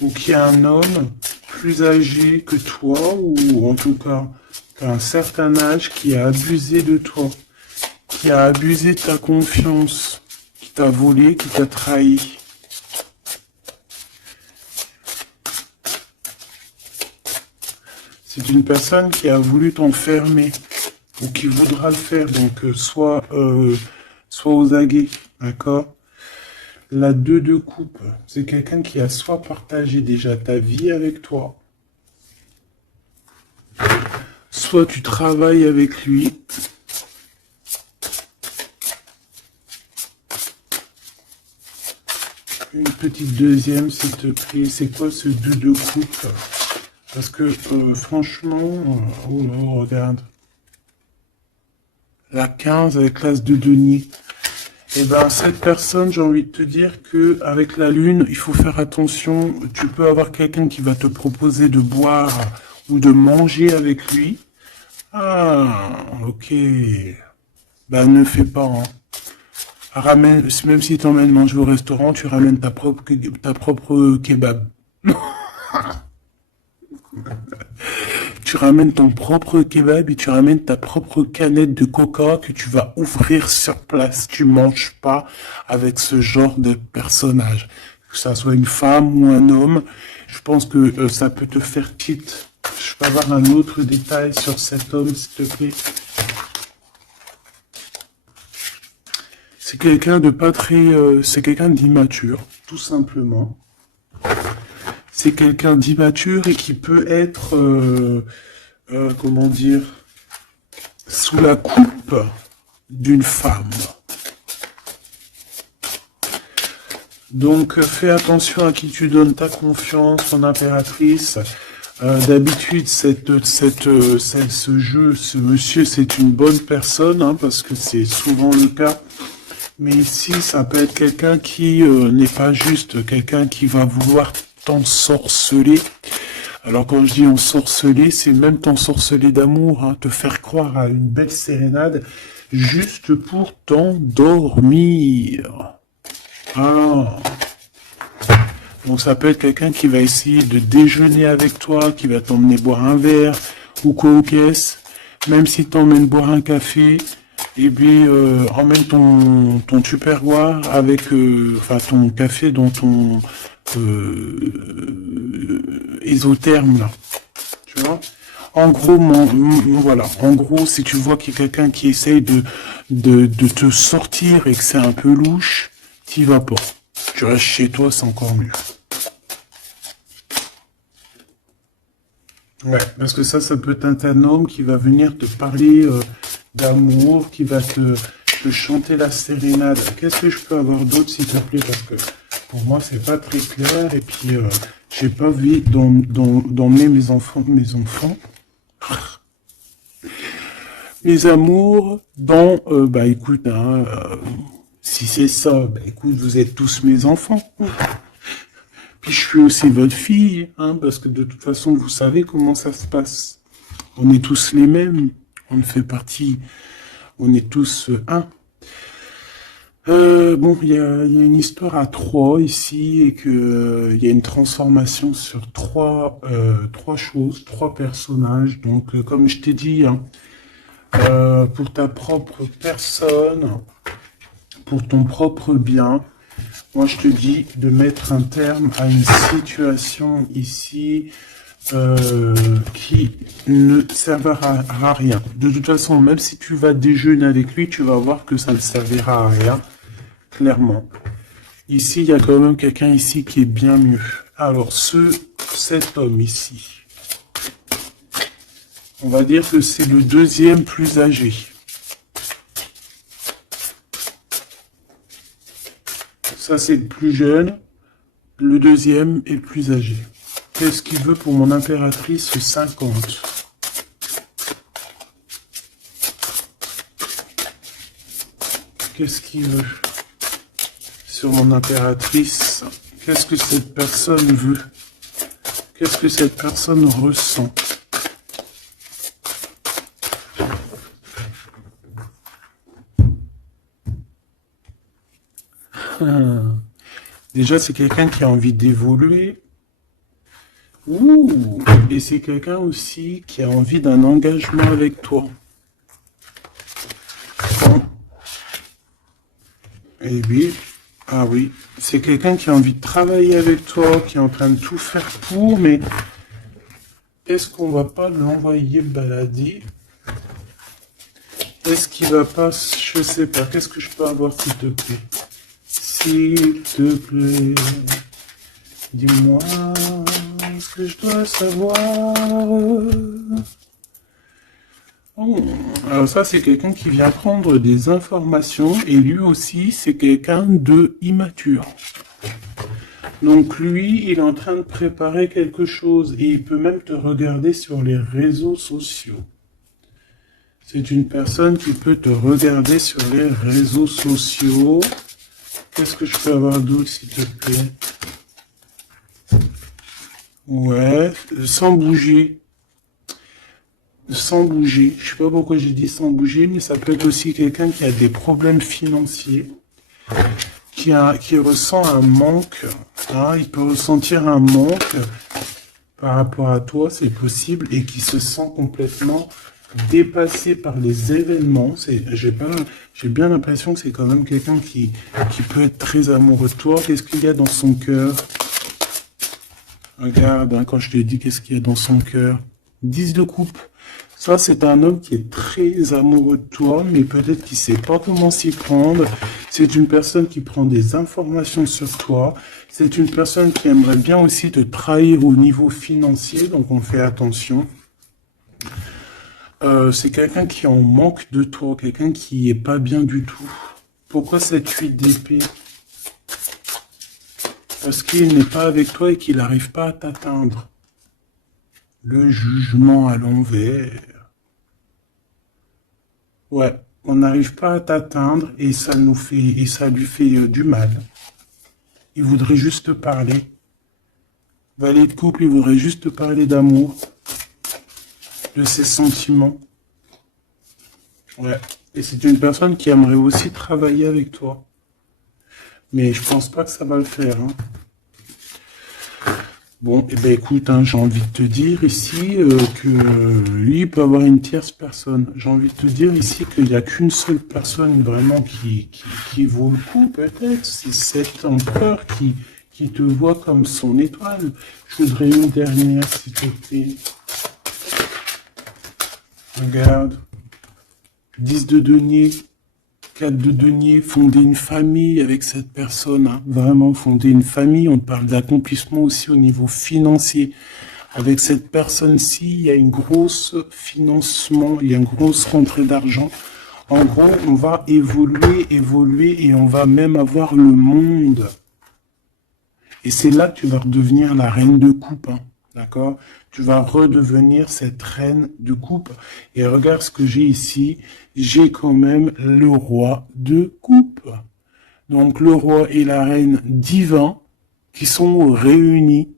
Ou qui est un homme plus âgé que toi, ou en tout cas... un certain âge qui a abusé de toi, qui a abusé de ta confiance, qui t'a volé, qui t'a trahi. C'est une personne qui a voulu t'enfermer, ou qui voudra le faire, donc soit aux aguets, d'accord? La 2 de coupe, c'est quelqu'un qui a soit partagé déjà ta vie avec toi, soit tu travailles avec lui. Une petite deuxième, s'il te plaît. C'est quoi ce 2 de coupe? Parce que, franchement... oh là, regarde. La 15 avec l'as de denier. Et ben cette personne, j'ai envie de te dire que avec la lune, il faut faire attention. Tu peux avoir quelqu'un qui va te proposer de boire ou de manger avec lui. Ah, ok. Ben ne fais pas, hein. Ramène, même si tu emmènes manger au restaurant, tu ramènes ta propre kebab. Tu ramènes ton propre kebab et tu ramènes ta propre canette de coca que tu vas ouvrir sur place. Tu manges pas avec ce genre de personnage. Que ça soit une femme ou un homme, je pense que ça peut te faire tilt. Je peux avoir un autre détail sur cet homme, s'il te plaît. C'est quelqu'un de pas très... c'est quelqu'un d'immature, tout simplement. C'est quelqu'un d'immature et qui peut être... comment dire, sous la coupe d'une femme. Donc fais attention à qui tu donnes ta confiance, ton impératrice. D'habitude, ce monsieur, c'est une bonne personne, hein, parce que c'est souvent le cas. Mais ici, ça peut être quelqu'un qui n'est pas juste, quelqu'un qui va vouloir t'ensorceler. Alors quand je dis ensorceler, c'est même t'ensorceler d'amour, hein, te faire croire à une belle sérénade, juste pour t'endormir. Ah. Donc ça peut être quelqu'un qui va essayer de déjeuner avec toi, qui va t'emmener boire un verre, ou quoi aux caisses, même si t'emmènes boire un café, et puis emmène ton tupperware avec, enfin ton café dans ton isotherme là, tu vois. En gros, voilà. En gros, si tu vois qu'il y a quelqu'un qui essaye de te sortir et que c'est un peu louche, t'y vas pas. Tu restes chez toi, c'est encore mieux. Ouais, parce que ça peut être un homme qui va venir te parler d'amour, qui va te chanter la sérénade. Qu'est-ce que je peux avoir d'autre, s'il te plaît? Parce que pour moi, c'est pas très clair. Et puis, j'ai pas envie d'emmener mes enfants, mes amours dans... bah écoute, hein, si c'est ça, bah écoute, vous êtes tous mes enfants. Puis je suis aussi votre fille, hein, parce que de toute façon, vous savez comment ça se passe. On est tous les mêmes. On fait partie... On est tous un. Bon, il y a une histoire à trois ici et que il y a une transformation sur trois choses, trois personnages. Donc, comme je t'ai dit, hein, pour ta propre personne, pour ton propre bien, moi je te dis de mettre un terme à une situation ici qui ne servira à rien. De toute façon, même si tu vas déjeuner avec lui, tu vas voir que ça ne servira à rien. Clairement. Ici, il y a quand même quelqu'un ici qui est bien mieux. Alors, cet homme ici, on va dire que c'est le deuxième plus âgé. Ça, c'est le plus jeune. Le deuxième est le plus âgé. Qu'est-ce qu'il veut pour mon impératrice 50? Qu'est-ce qu'il veut sur mon impératrice? Qu'est-ce que cette personne veut? Qu'est-ce que cette personne ressent? Déjà, c'est quelqu'un qui a envie d'évoluer. Ouh, et c'est quelqu'un aussi qui a envie d'un engagement avec toi. Et oui, ah oui, c'est quelqu'un qui a envie de travailler avec toi, qui est en train de tout faire pour, mais est-ce qu'on va pas l'envoyer balader? Est-ce qu'il va pas, je sais pas, qu'est-ce que je peux avoir, s'il te plaît? S'il te plaît, dis-moi ce que je dois savoir. Oh, alors ça, c'est quelqu'un qui vient prendre des informations et lui aussi, c'est quelqu'un de immature. Donc lui, il est en train de préparer quelque chose et il peut même te regarder sur les réseaux sociaux. C'est une personne qui peut te regarder sur les réseaux sociaux. Qu'est-ce que je peux avoir d'autre, s'il te plaît? Ouais, sans bouger. Sans bouger. Je sais pas pourquoi j'ai dit sans bouger, mais ça peut être aussi quelqu'un qui a des problèmes financiers, qui ressent un manque. Hein, il peut ressentir un manque par rapport à toi, c'est possible, et qui se sent complètement dépassé par les événements. J'ai bien l'impression que c'est quand même quelqu'un qui peut être très amoureux de toi. Qu'est-ce qu'il y a dans son cœur? Regarde, hein, quand je te dis qu'est-ce qu'il y a dans son cœur. 10 de coupe. Ça, c'est un homme qui est très amoureux de toi, mais peut-être qu'il sait pas comment s'y prendre. C'est une personne qui prend des informations sur toi. C'est une personne qui aimerait bien aussi te trahir au niveau financier, donc on fait attention. C'est quelqu'un qui en manque de toi, quelqu'un qui est pas bien du tout. Pourquoi cette 8 d'épée? Parce qu'il n'est pas avec toi et qu'il n'arrive pas à t'atteindre. Le jugement à l'envers. Ouais, on n'arrive pas à t'atteindre et ça lui fait du mal. Il voudrait juste te parler. Valet de couple, il voudrait juste te parler d'amour, de ses sentiments. Ouais. Et c'est une personne qui aimerait aussi travailler avec toi. Mais je pense pas que ça va le faire. Hein. Bon, eh ben écoute, hein, j'ai envie de te dire ici que lui peut avoir une tierce personne. J'ai envie de te dire ici qu'il n'y a qu'une seule personne vraiment qui vaut le coup, peut-être. C'est cet empereur qui te voit comme son étoile. Je voudrais une dernière, s'il te plaît. Regarde. 10 de denier. 4 de denier, fonder une famille avec cette personne, hein. Vraiment fonder une famille, on parle d'accomplissement aussi au niveau financier. Avec cette personne-ci, il y a une grosse financement, il y a une grosse rentrée d'argent. En gros, on va évoluer et on va même avoir le monde. Et c'est là que tu vas redevenir la reine de coupe, hein. D'accord? Tu vas redevenir cette reine de coupe. Et regarde ce que j'ai ici. J'ai quand même le roi de coupe. Donc le roi et la reine divins qui sont réunis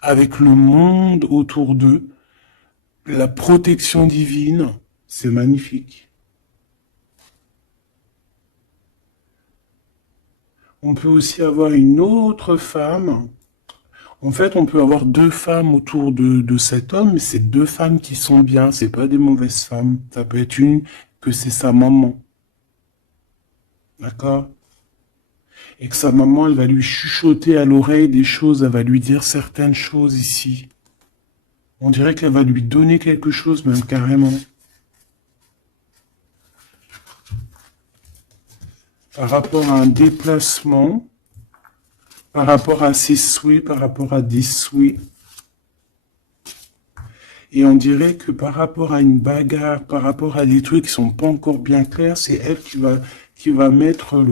avec le monde autour d'eux. La protection divine, c'est magnifique. On peut aussi avoir une autre femme. En fait, on peut avoir deux femmes autour de cet homme, mais c'est deux femmes qui sont bien, c'est pas des mauvaises femmes. Ça peut être une que c'est sa maman. D'accord? Et que sa maman, elle va lui chuchoter à l'oreille des choses, elle va lui dire certaines choses ici. On dirait qu'elle va lui donner quelque chose, même carrément. Par rapport à un déplacement, par rapport à ses souhaits, par rapport à des souhaits. Et on dirait que par rapport à une bagarre, par rapport à des trucs qui sont pas encore bien clairs, c'est elle qui va mettre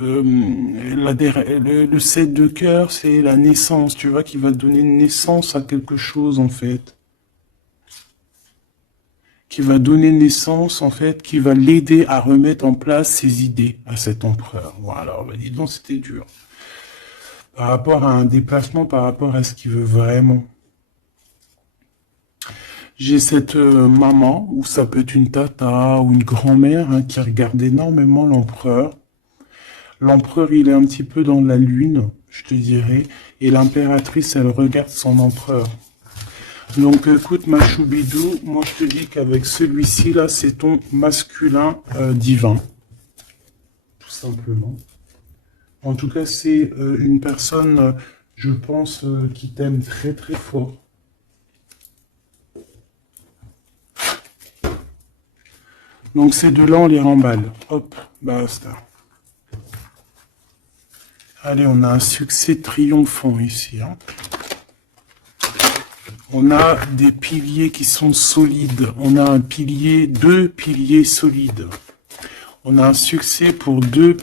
le 7 de cœur, c'est la naissance, tu vois, qui va donner naissance à quelque chose, en fait. Qui va donner naissance, en fait, qui va l'aider à remettre en place ses idées à cet empereur. Voilà, bah, dis donc, c'était dur. Par rapport à un déplacement, par rapport à ce qu'il veut vraiment. J'ai cette maman, ou ça peut être une tata ou une grand-mère, hein, qui regarde énormément l'empereur. L'empereur, il est un petit peu dans la lune, je te dirais, et l'impératrice, elle regarde son empereur. Donc écoute, ma choubidou, moi je te dis qu'avec celui-ci, là, c'est ton masculin divin. Tout simplement. En tout cas, c'est une personne, je pense, qui t'aime très très fort. Donc ces deux-là, on les remballe. Hop, basta. Allez, on a un succès triomphant ici. Hein. On a des piliers qui sont solides. On a deux piliers solides. On a un succès pour deux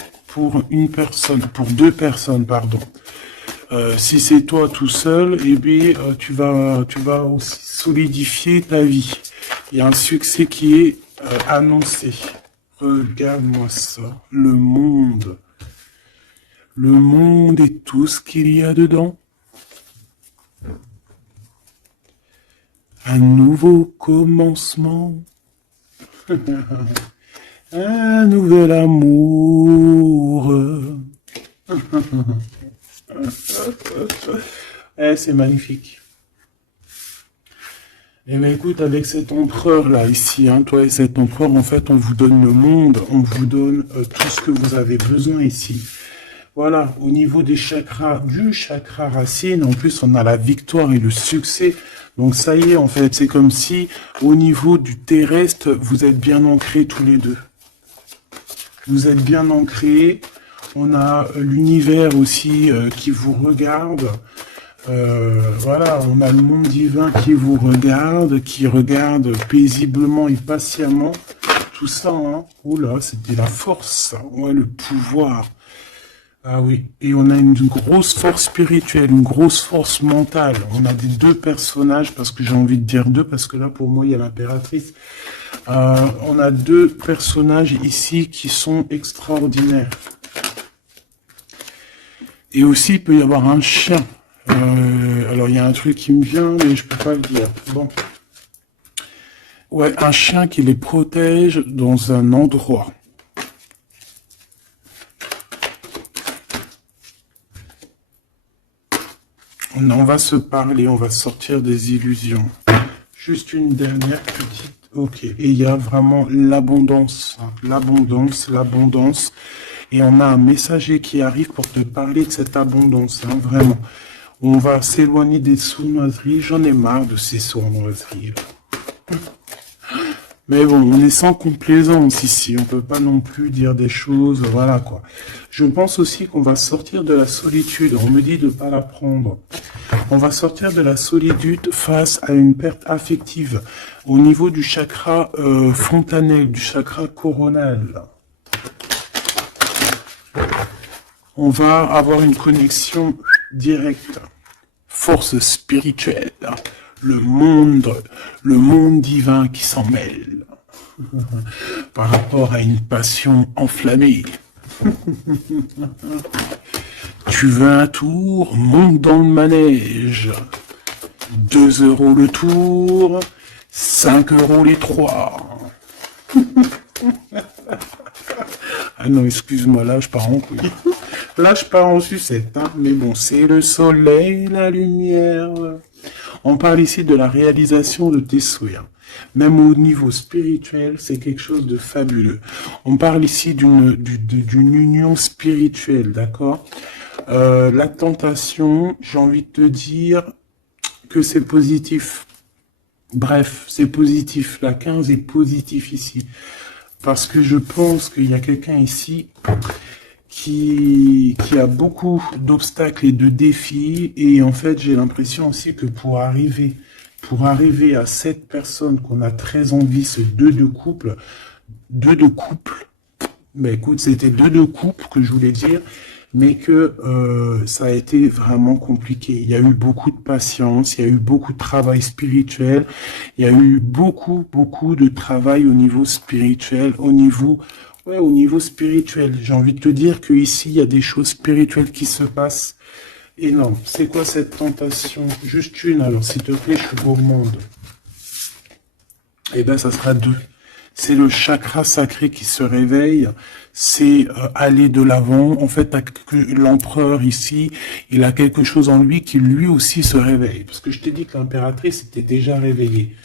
personnes, pardon. Si c'est toi tout seul, eh bien, tu vas aussi solidifier ta vie. Il y a un succès qui est annoncé. Regarde-moi ça. Le monde. Le monde et tout ce qu'il y a dedans. Un nouveau commencement. Un nouvel amour. C'est magnifique. Eh bien, écoute, avec cet empereur là, ici, hein, toi et cet empereur, en fait, on vous donne le monde, on vous donne tout ce que vous avez besoin ici. Voilà, au niveau des chakras, du chakra racine, en plus, on a la victoire et le succès. Donc, ça y est, en fait, c'est comme si, au niveau du terrestre, vous êtes bien ancrés tous les deux. Vous êtes bien ancrés. On a l'univers aussi qui vous regarde. Voilà, on a le monde divin qui vous regarde, qui regarde paisiblement et patiemment. Tout ça, hein. Oula, c'était la force, ouais, le pouvoir. Ah oui, et on a une grosse force spirituelle, une grosse force mentale. On a des deux personnages, parce que j'ai envie de dire deux, parce que là, pour moi, il y a l'impératrice. On a deux personnages ici qui sont extraordinaires. Et aussi, il peut y avoir un chien. Alors, il y a un truc qui me vient, mais je peux pas le dire. Bon. Ouais, un chien qui les protège dans un endroit. On va se parler, on va sortir des illusions. Juste une dernière petite... Ok, et il y a vraiment l'abondance, hein. L'abondance, l'abondance. Et on a un messager qui arrive pour te parler de cette abondance, hein, vraiment. On va s'éloigner des sournoiseries. J'en ai marre de ces sournoiseries. Mais bon, on est sans complaisance ici. On peut pas non plus dire des choses, voilà quoi. Je pense aussi qu'on va sortir de la solitude. On me dit de pas la prendre. On va sortir de la solitude face à une perte affective au niveau du chakra fontanel, du chakra coronal. On va avoir une connexion directe. Force spirituelle. Le monde divin qui s'en mêle. Par rapport à une passion enflammée. Tu veux un tour? Monte dans le manège. 2 € le tour, 5 € les 3. Ah non, excuse-moi, là je pars en couille. Là je pars en sucette, hein. Mais bon, c'est le soleil, la lumière. On parle ici de la réalisation de tes souhaits. Même au niveau spirituel, c'est quelque chose de fabuleux. On parle ici d'une union spirituelle, d'accord? La tentation, j'ai envie de te dire que c'est positif. Bref, c'est positif. La 15 est positif ici. Parce que je pense qu'il y a quelqu'un ici qui a beaucoup d'obstacles et de défis. Et en fait, j'ai l'impression aussi que pour arriver à cette personne qu'on a très envie, ce deux de couple, mais écoute, c'était deux de couple que je voulais dire, mais que ça a été vraiment compliqué. Il y a eu beaucoup de patience, il y a eu beaucoup de travail spirituel, il y a eu beaucoup de travail au niveau spirituel, au niveau spirituel. J'ai envie de te dire que ici il y a des choses spirituelles qui se passent. Énorme. C'est quoi cette tentation? Juste une, alors, s'il te plaît, je suis au monde. Eh ben, ça sera 2. C'est le chakra sacré qui se réveille. C'est aller de l'avant. En fait, l'empereur ici, il a quelque chose en lui qui lui aussi se réveille. Parce que je t'ai dit que l'impératrice était déjà réveillée.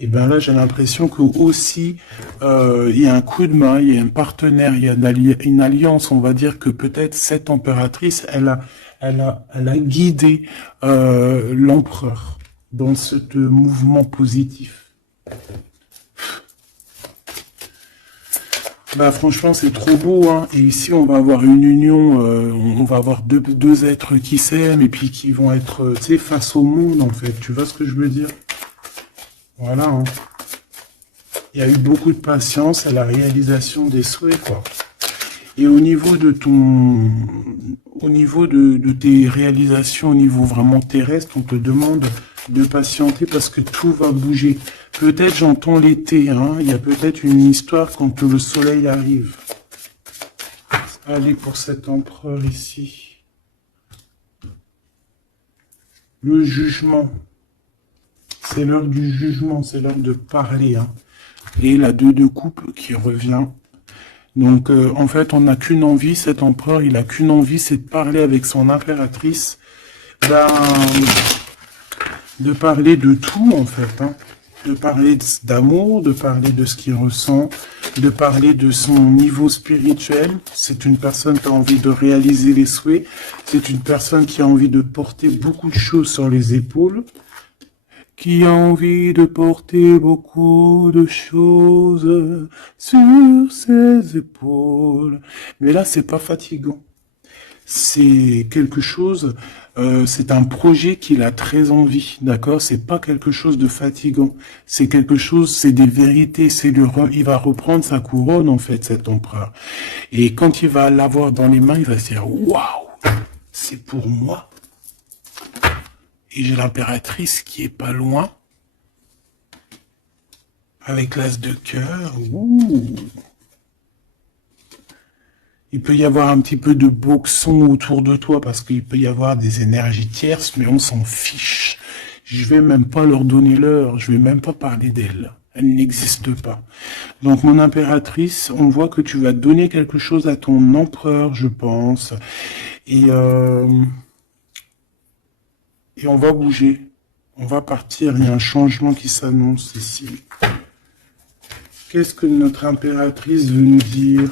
Et ben là, j'ai l'impression que aussi, il y a un coup de main, il y a un partenaire, il y a une alliance. On va dire que peut-être cette impératrice, elle a guidé l'empereur dans ce mouvement positif. Bah franchement c'est trop beau, hein. Et ici on va avoir une union, on va avoir deux êtres qui s'aiment et puis qui vont être, tu sais, face au monde en fait. Tu vois ce que je veux dire? Voilà, hein. Il y a eu beaucoup de patience à la réalisation des souhaits, quoi. Et au niveau de tes réalisations, au niveau vraiment terrestre, on te demande de patienter parce que tout va bouger. Peut-être j'entends l'été, hein. Il y a peut-être une histoire quand le soleil arrive. Allez, pour cet empereur ici. Le jugement. C'est l'heure du jugement, c'est l'heure de parler, hein. Et la 2 de coupe qui revient. Donc, en fait, on n'a qu'une envie, cet empereur, il a qu'une envie, c'est de parler avec son impératrice, de parler de tout, en fait, hein. De parler d'amour, de parler de ce qu'il ressent, de parler de son niveau spirituel. C'est une personne qui a envie de réaliser les souhaits. C'est une personne qui a envie de porter beaucoup de choses sur les épaules. Qui a envie de porter beaucoup de choses sur ses épaules. Mais là, c'est pas fatigant. C'est quelque chose, c'est un projet qu'il a très envie, d'accord? C'est pas quelque chose de fatigant. C'est quelque chose, c'est des vérités. Il va reprendre sa couronne, en fait, cet empereur. Et quand il va l'avoir dans les mains, il va se dire, waouh, c'est pour moi. Et j'ai l'impératrice qui est pas loin, avec l'as de cœur. Ouh. Il peut y avoir un petit peu de boxon autour de toi parce qu'il peut y avoir des énergies tierces, mais on s'en fiche. Je vais même pas leur donner l'heure, je vais même pas parler d'elle. Elle n'existe pas. Donc mon impératrice, on voit que tu vas donner quelque chose à ton empereur, je pense. Et on va bouger. On va partir. Il y a un changement qui s'annonce ici. Qu'est-ce que notre impératrice veut nous dire?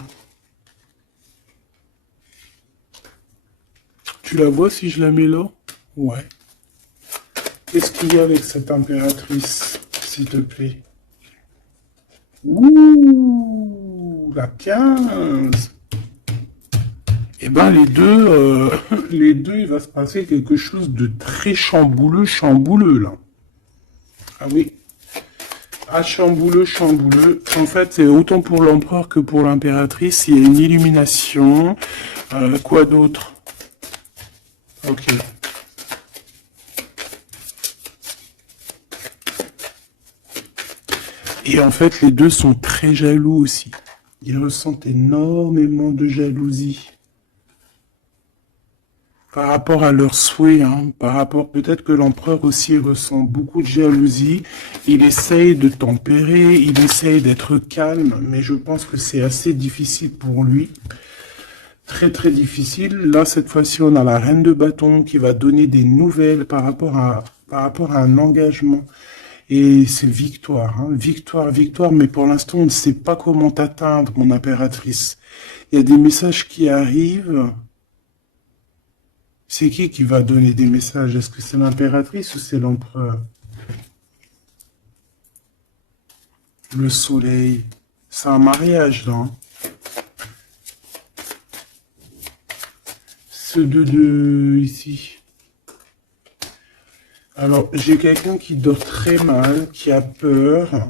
Tu la vois si je la mets là? Ouais. Qu'est-ce qu'il y a avec cette impératrice, s'il te plaît? Ouh, la 15. Eh ben les deux, il va se passer quelque chose de très chambouleux, là. Ah oui. Ah, chambouleux. En fait, c'est autant pour l'empereur que pour l'impératrice. Il y a une illumination. Quoi d'autre? Ok. Et en fait, les deux sont très jaloux aussi. Ils ressentent énormément de jalousie. Par rapport à leurs souhaits, hein, peut-être que l'empereur aussi ressent beaucoup de jalousie. Il essaye de tempérer, il essaye d'être calme, mais je pense que c'est assez difficile pour lui. Très très difficile. Là, cette fois-ci, on a la reine de bâton qui va donner des nouvelles par rapport à un engagement. Et c'est victoire, hein. Victoire, mais pour l'instant, on ne sait pas comment t'atteindre, mon impératrice. Il y a des messages qui arrivent. C'est qui va donner des messages? Est-ce que c'est l'impératrice ou c'est l'empereur? Le soleil. C'est un mariage, là, hein. Ce 2 ici. Alors, j'ai quelqu'un qui dort très mal, qui a peur,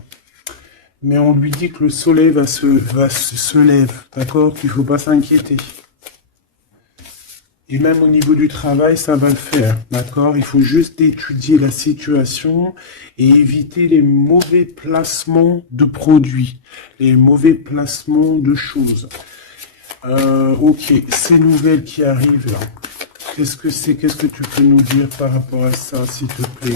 mais on lui dit que le soleil se lève, d'accord? Qu'il ne faut pas s'inquiéter. Et même au niveau du travail, ça va le faire, d'accord? Il faut juste étudier la situation et éviter les mauvais placements de produits, les mauvais placements de choses. Ok, ces nouvelles qui arrivent là. Qu'est-ce que c'est? Qu'est-ce que tu peux nous dire par rapport à ça, s'il te plaît?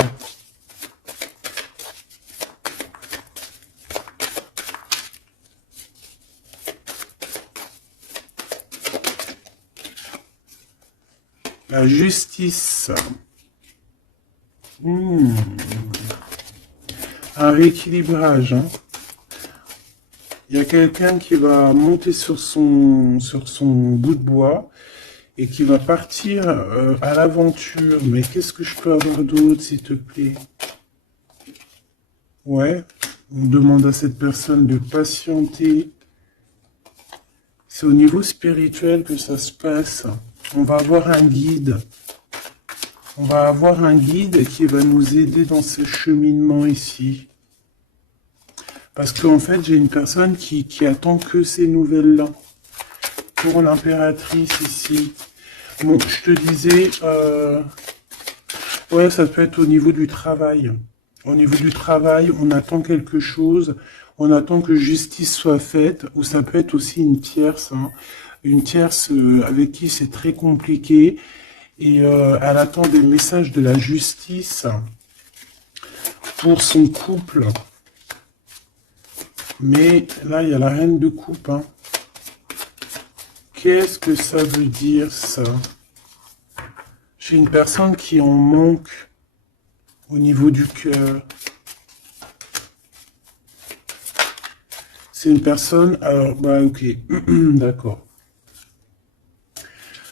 La justice. Un rééquilibrage, hein. Il y a quelqu'un qui va monter sur son bout de bois et qui va partir à l'aventure. Mais qu'est-ce que je peux avoir d'autre, s'il te plaît? Ouais, on demande à cette personne de patienter. C'est au niveau spirituel que ça se passe. On va avoir un guide. On va avoir un guide qui va nous aider dans ce cheminement ici. Parce qu'en fait, j'ai une personne qui attend que ces nouvelles-là. Pour l'impératrice ici. Bon, je te disais, ouais, ça peut être au niveau du travail. Au niveau du travail, on attend quelque chose, on attend que justice soit faite, ou ça peut être aussi une tierce avec qui c'est très compliqué, et elle attend des messages de la justice pour son couple. Mais là, il y a la reine de coupe. Hein. Qu'est-ce que ça veut dire, ça? J'ai une personne qui en manque au niveau du cœur. C'est une personne... Alors, bah ok, d'accord.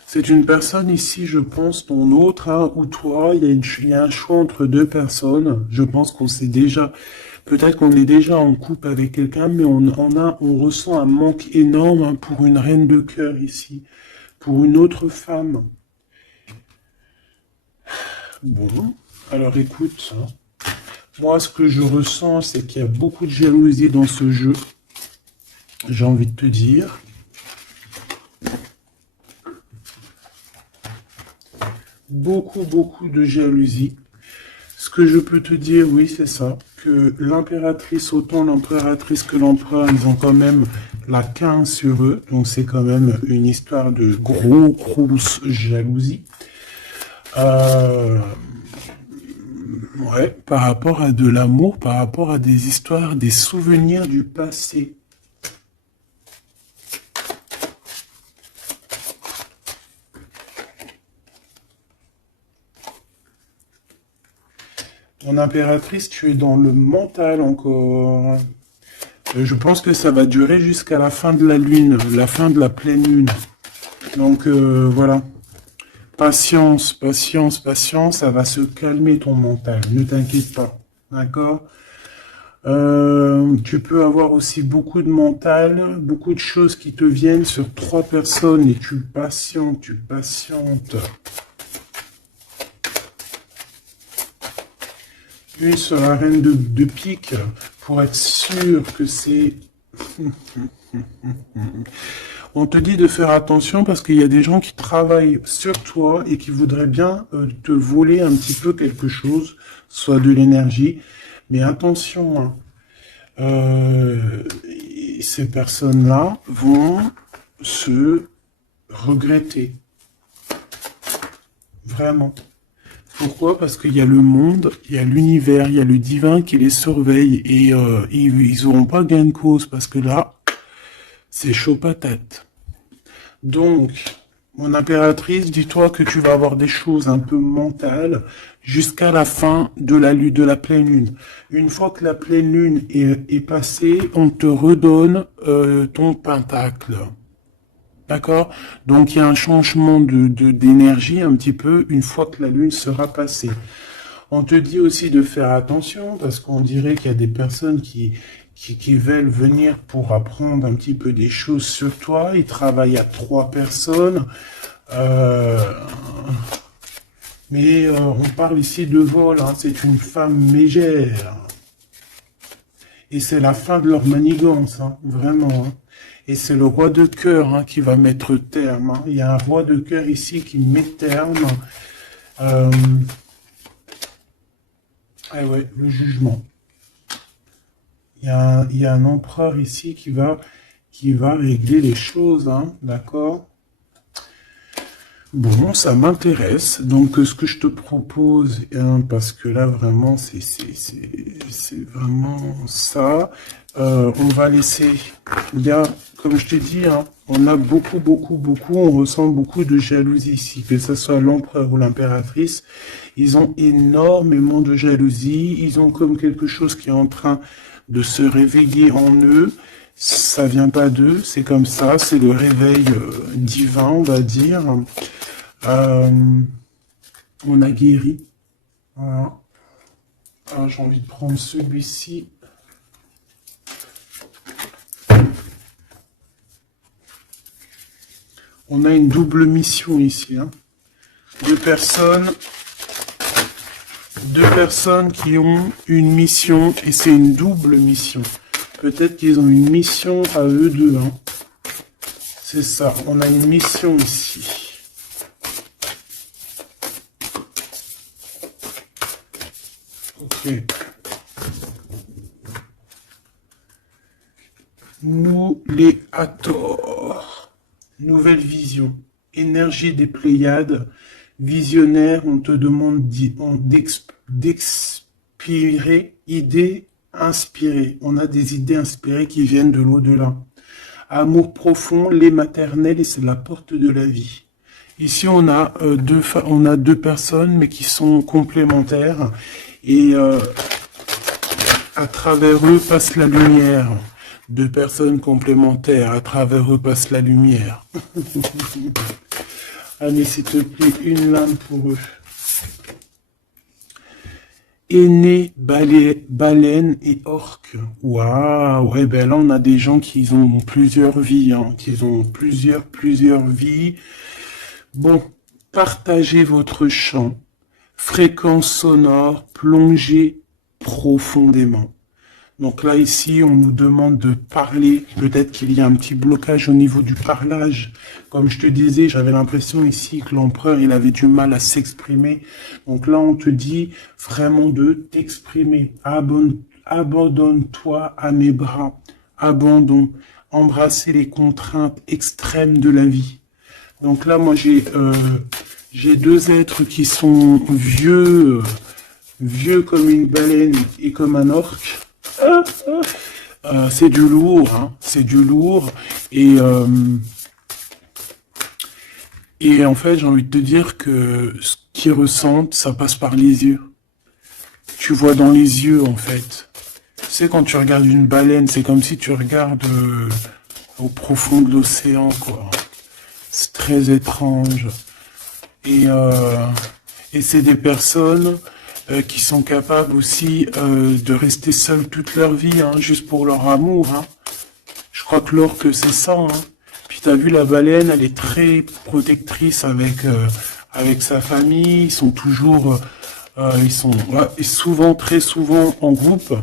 C'est une personne ici, je pense, ton autre, hein, ou toi, il y a un choix entre deux personnes. Je pense qu'on sait déjà... Peut-être qu'on est déjà en couple avec quelqu'un, mais on ressent un manque énorme hein, pour une reine de cœur ici, pour une autre femme. Bon, alors écoute, hein, moi ce que je ressens, c'est qu'il y a beaucoup de jalousie dans ce jeu. J'ai envie de te dire. Beaucoup, beaucoup de jalousie. Ce que je peux te dire, oui, c'est ça, que l'impératrice, autant l'impératrice que l'empereur, ils ont quand même la 15 sur eux. Donc c'est quand même une histoire de grosse jalousie. Ouais, par rapport à de l'amour, par rapport à des histoires, des souvenirs du passé. Mon impératrice, tu es dans le mental encore. Je pense que ça va durer jusqu'à la fin de la lune, la fin de la pleine lune. Donc voilà. Patience, patience, patience, ça va se calmer ton mental. Ne t'inquiète pas. D'accord? Tu peux avoir aussi beaucoup de mental, beaucoup de choses qui te viennent sur 3 personnes et tu patientes, tu patientes. Une sur la reine de pique pour être sûr que c'est... On te dit de faire attention parce qu'il y a des gens qui travaillent sur toi et qui voudraient bien te voler un petit peu quelque chose, soit de l'énergie. Mais attention, hein, ces personnes-là vont se regretter. Vraiment. Pourquoi? Parce qu'il y a le monde, il y a l'univers, il y a le divin qui les surveille et ils n'auront pas gain de cause parce que là, c'est chaud patate. Donc, mon impératrice, dis-toi que tu vas avoir des choses un peu mentales jusqu'à la fin de la pleine lune. Une fois que la pleine lune est passée, on te redonne ton pentacle. D'accord? Donc, il y a un changement d'énergie un petit peu une fois que la lune sera passée. On te dit aussi de faire attention parce qu'on dirait qu'il y a des personnes qui veulent venir pour apprendre un petit peu des choses sur toi. Ils travaillent à 3 personnes. Mais on parle ici de vol. Hein. C'est une femme mégère. Et c'est la fin de leur manigance. Hein. Vraiment. Hein. Et c'est le roi de cœur hein, qui va mettre terme. Hein. Il y a un roi de cœur ici qui met terme. Ah ouais, le jugement. Il y a un empereur ici qui va régler les choses, hein, d'accord? Bon, ça m'intéresse. Donc, ce que je te propose, hein, parce que là, vraiment, c'est vraiment ça. On va laisser... Il y a, comme je t'ai dit, hein, on a beaucoup, on ressent beaucoup de jalousie ici, que ce soit l'empereur ou l'impératrice. Ils ont énormément de jalousie. Ils ont comme quelque chose qui est en train de se réveiller en eux. Ça vient pas d'eux, c'est comme ça, c'est le réveil divin, on va dire. On a guéri. Voilà. Alors, j'ai envie de prendre celui-ci. On a une double mission ici. Hein. Deux personnes qui ont une mission et c'est une double mission. Peut-être qu'ils ont une mission à eux deux. Hein. C'est ça, on a une mission ici. Ok. Nous les Hathor. Nouvelle vision. Énergie des Pléiades. Visionnaire, on te demande d'expirer, idées inspirées. On a des idées inspirées qui viennent de l'au-delà. Amour profond, lait maternel, et c'est la porte de la vie. Ici, on a deux personnes, mais qui sont complémentaires. Et à travers eux passe la lumière. Deux personnes complémentaires, à travers eux passe la lumière. Allez, s'il te plaît, une lame pour eux. Aîné, baleine et orque. Waouh, ouais, ben là, on a des gens qui ont plusieurs vies, hein, qui ont plusieurs vies. Bon, partagez votre chant. Fréquence sonore, plongez profondément. Donc là, ici, on nous demande de parler. Peut-être qu'il y a un petit blocage au niveau du parlage. Comme je te disais, j'avais l'impression ici que l'empereur, il avait du mal à s'exprimer. Donc là, on te dit vraiment de t'exprimer. Abandonne-toi à mes bras. Abandon. Embrasser les contraintes extrêmes de la vie. Donc là, moi, j'ai deux êtres qui sont vieux comme une baleine et comme un orque. C'est du lourd, hein, c'est du lourd. Et en fait, j'ai envie de te dire que ce qu'ils ressentent, ça passe par les yeux. Tu vois dans les yeux, en fait. Tu sais, quand tu regardes une baleine, c'est comme si tu regardes au profond de l'océan, quoi. C'est très étrange. Et c'est des personnes qui sont capables aussi de rester seuls toute leur vie, hein, juste pour leur amour. Hein. Je crois que l'orque, c'est ça. Hein. Puis t'as vu, la baleine, elle est très protectrice avec sa famille. Ils sont toujours, très souvent en groupe.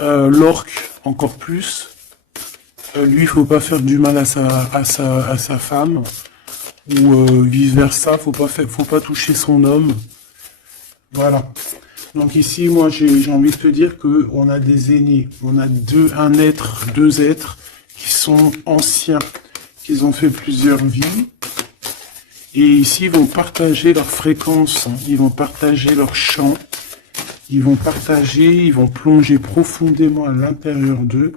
L'orque, encore plus. Lui, il faut pas faire du mal à sa femme. Ou vice versa, faut pas toucher son homme. Voilà. Donc ici, moi, j'ai envie de te dire que on a des aînés, on a deux êtres qui sont anciens, qui ont fait plusieurs vies, et ici, ils vont partager leur fréquence, hein, ils vont partager leur chant, ils vont plonger profondément à l'intérieur d'eux,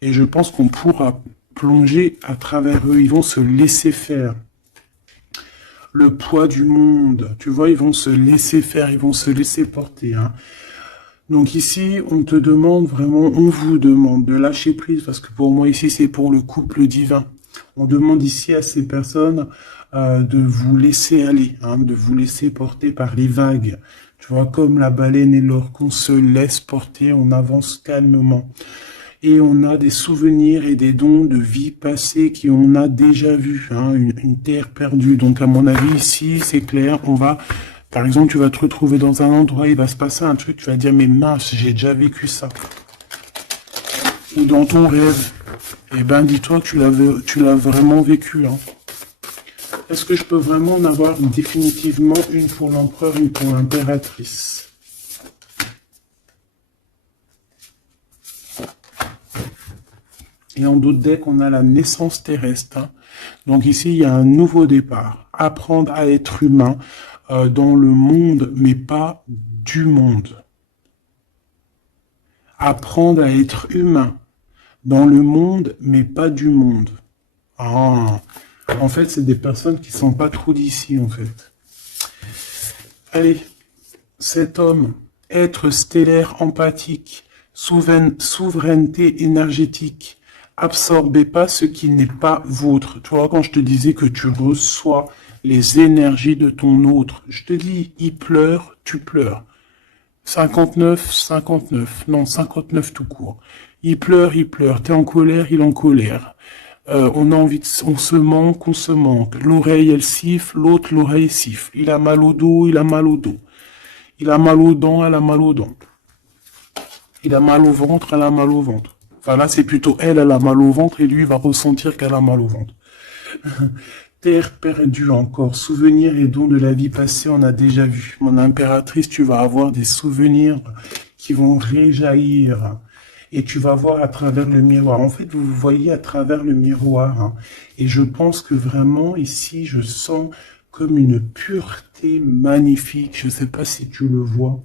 et je pense qu'on pourra plonger à travers eux, ils vont se laisser faire. Le poids du monde, tu vois, ils vont se laisser faire, ils vont se laisser porter. Hein. Donc ici, on vous demande de lâcher prise, parce que pour moi ici, c'est pour le couple divin. On demande ici à ces personnes de vous laisser aller, hein, de vous laisser porter par les vagues. Tu vois, comme la baleine et l'orque, on se laisse porter, on avance calmement. Et on a des souvenirs et des dons de vie passée qu'on a déjà vus, hein, une terre perdue. Donc à mon avis, ici, c'est clair, par exemple, tu vas te retrouver dans un endroit, il va se passer un truc, tu vas dire, mais mince, j'ai déjà vécu ça. Ou dans ton rêve, eh ben, dis-toi que tu l'as vraiment vécu. Hein. Est-ce que je peux vraiment en avoir définitivement une pour l'empereur, une pour l'impératrice ? Et en d'autres decks, on a la naissance terrestre. Hein. Donc ici, il y a un nouveau départ. Apprendre à être humain dans le monde, mais pas du monde. Apprendre à être humain dans le monde, mais pas du monde. Ah, en fait, c'est des personnes qui sont pas trop d'ici, en fait. Allez, cet homme, être stellaire empathique, souveraineté énergétique, absorbez pas ce qui n'est pas vôtre. Tu vois, quand je te disais que tu reçois les énergies de ton autre, je te dis, il pleure, tu pleures. 59, non, 59 tout court. Il pleure, t'es en colère, il est en colère. On a envie on se manque. L'oreille, elle siffle, l'autre, l'oreille siffle. Il a mal au dos, il a mal au dos. Il a mal aux dents, elle a mal aux dents. Il a mal au ventre, elle a mal au ventre. Enfin là, c'est plutôt elle a mal au ventre et lui va ressentir qu'elle a mal au ventre. Terre perdue encore, souvenirs et dons de la vie passée, on a déjà vu. Mon impératrice, tu vas avoir des souvenirs qui vont réjaillir. et tu vas voir à travers le miroir. En fait, vous voyez à travers le miroir, hein. Et je pense que vraiment ici, je sens comme une pureté magnifique. Je ne sais pas si tu le vois.